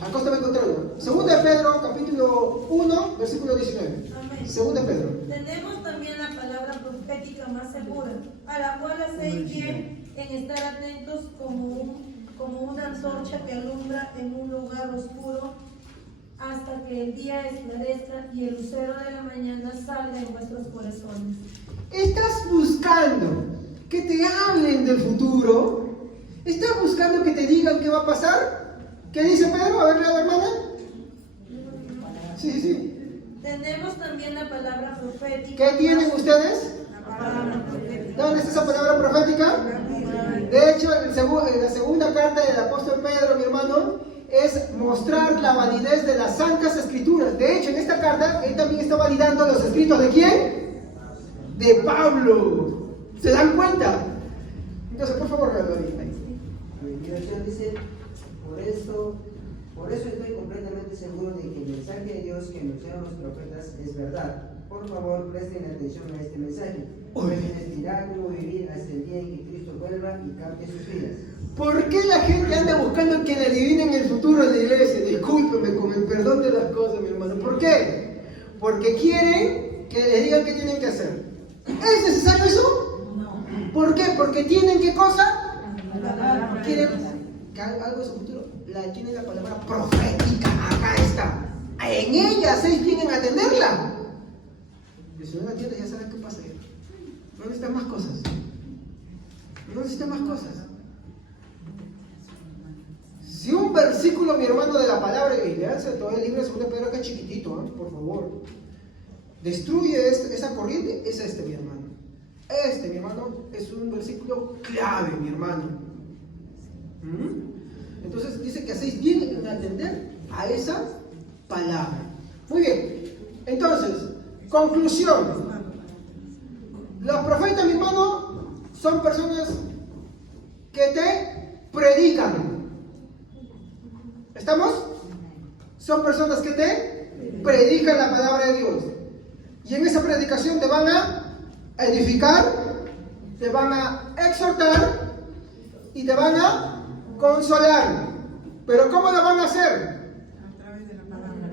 acá usted va a encontrarlo. Segunda de Pedro, capítulo 1, versículo 19. Amén. Segunda de Pedro. Tenemos también la palabra profética más segura, a la cual hacéis bien en estar atentos como una antorcha que alumbra en un lugar oscuro hasta que el día esclarezca y el lucero de la mañana salga en vuestros corazones. ¿Estás buscando que te hablen del futuro? ¿Estás buscando que te digan qué va a pasar? ¿Qué dice Pedro? A ver, lea, hermana. Sí. Tenemos también la palabra profética. ¿Qué tienen ustedes? La palabra profética. ¿Dónde está esa palabra profética? De hecho, en la segunda carta del apóstol Pedro, mi hermano, es mostrar la validez de las santas escrituras. De hecho, en esta carta, él también está validando los escritos ¿de quién? De Pablo. ¿Se dan cuenta? Entonces, por favor, Mi versión dice, por eso estoy completamente seguro de que el mensaje de Dios que anunciaron los profetas es verdad. Por favor, presten atención a este mensaje, pues les dirá cómo vivir hasta el día en que Cristo vuelva y cambie sus vidas. ¿Por qué la gente anda buscando que le adivinen el futuro de la iglesia? Discúlpeme, con el perdón de las cosas, mi hermano. ¿Por qué? Porque quieren que les digan qué tienen que hacer. ¿Es necesario eso? No. ¿Por qué? Porque tienen ¿qué cosa? Quieren que algo de su futuro. Tienen la palabra profética. Acá está. En ella, ¿sabes? Vienen a atenderla. Y si no la atiendes, ya sabes qué pasa. No necesitan más cosas. No necesitan más cosas. Si un versículo, mi hermano, de la palabra de Biblia, todo el libro de 2 Pedro, que es chiquitito, por favor, destruye esa corriente, es mi hermano. Mi hermano, es un versículo clave, mi hermano. Entonces dice que hacéis bien en atender a esa palabra. Muy bien. Entonces, conclusión. Los profetas, mi hermano, son personas que te predican. ¿Estamos? Son personas que te predican la palabra de Dios. Y en esa predicación te van a edificar, te van a exhortar y te van a consolar. ¿Pero cómo lo van a hacer? A través de la palabra.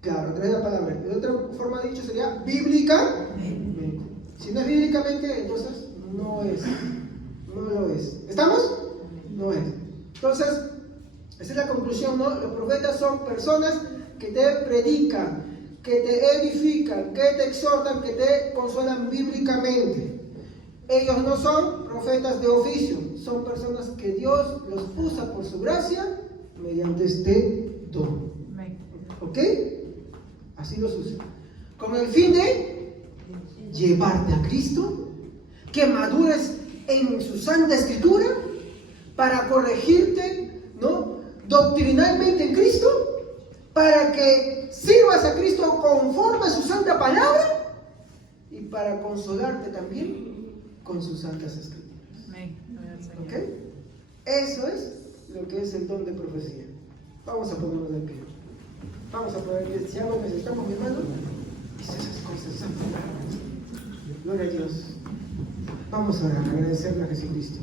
Claro, a través de la palabra. De otra forma dicho sería bíblicamente. Si no es bíblicamente, entonces no es. No lo es. ¿Estamos? No es. Entonces, esa es la conclusión, ¿no? Los profetas son personas que te predican, que te edifican, que te exhortan, que te consuelan bíblicamente. Ellos no son profetas de oficio, son personas que Dios los usa por su gracia mediante este don. Amén. ¿Ok? Así lo sucede. Con el fin de llevarte a Cristo, que madures en su santa escritura, para corregirte, ¿no? Doctrinalmente en Cristo, para que sirvas a Cristo conforme a su santa palabra y para consolarte también con sus santas escrituras. Amén. Gloria al Señor. ¿Ok? Eso es lo que es el don de profecía. Vamos a ponernos de pie. Vamos a poner de pie. Si algo necesitamos, mi hermano, es esas cosas, esas palabras. Gloria a Dios. Vamos a agradecerle a Jesucristo.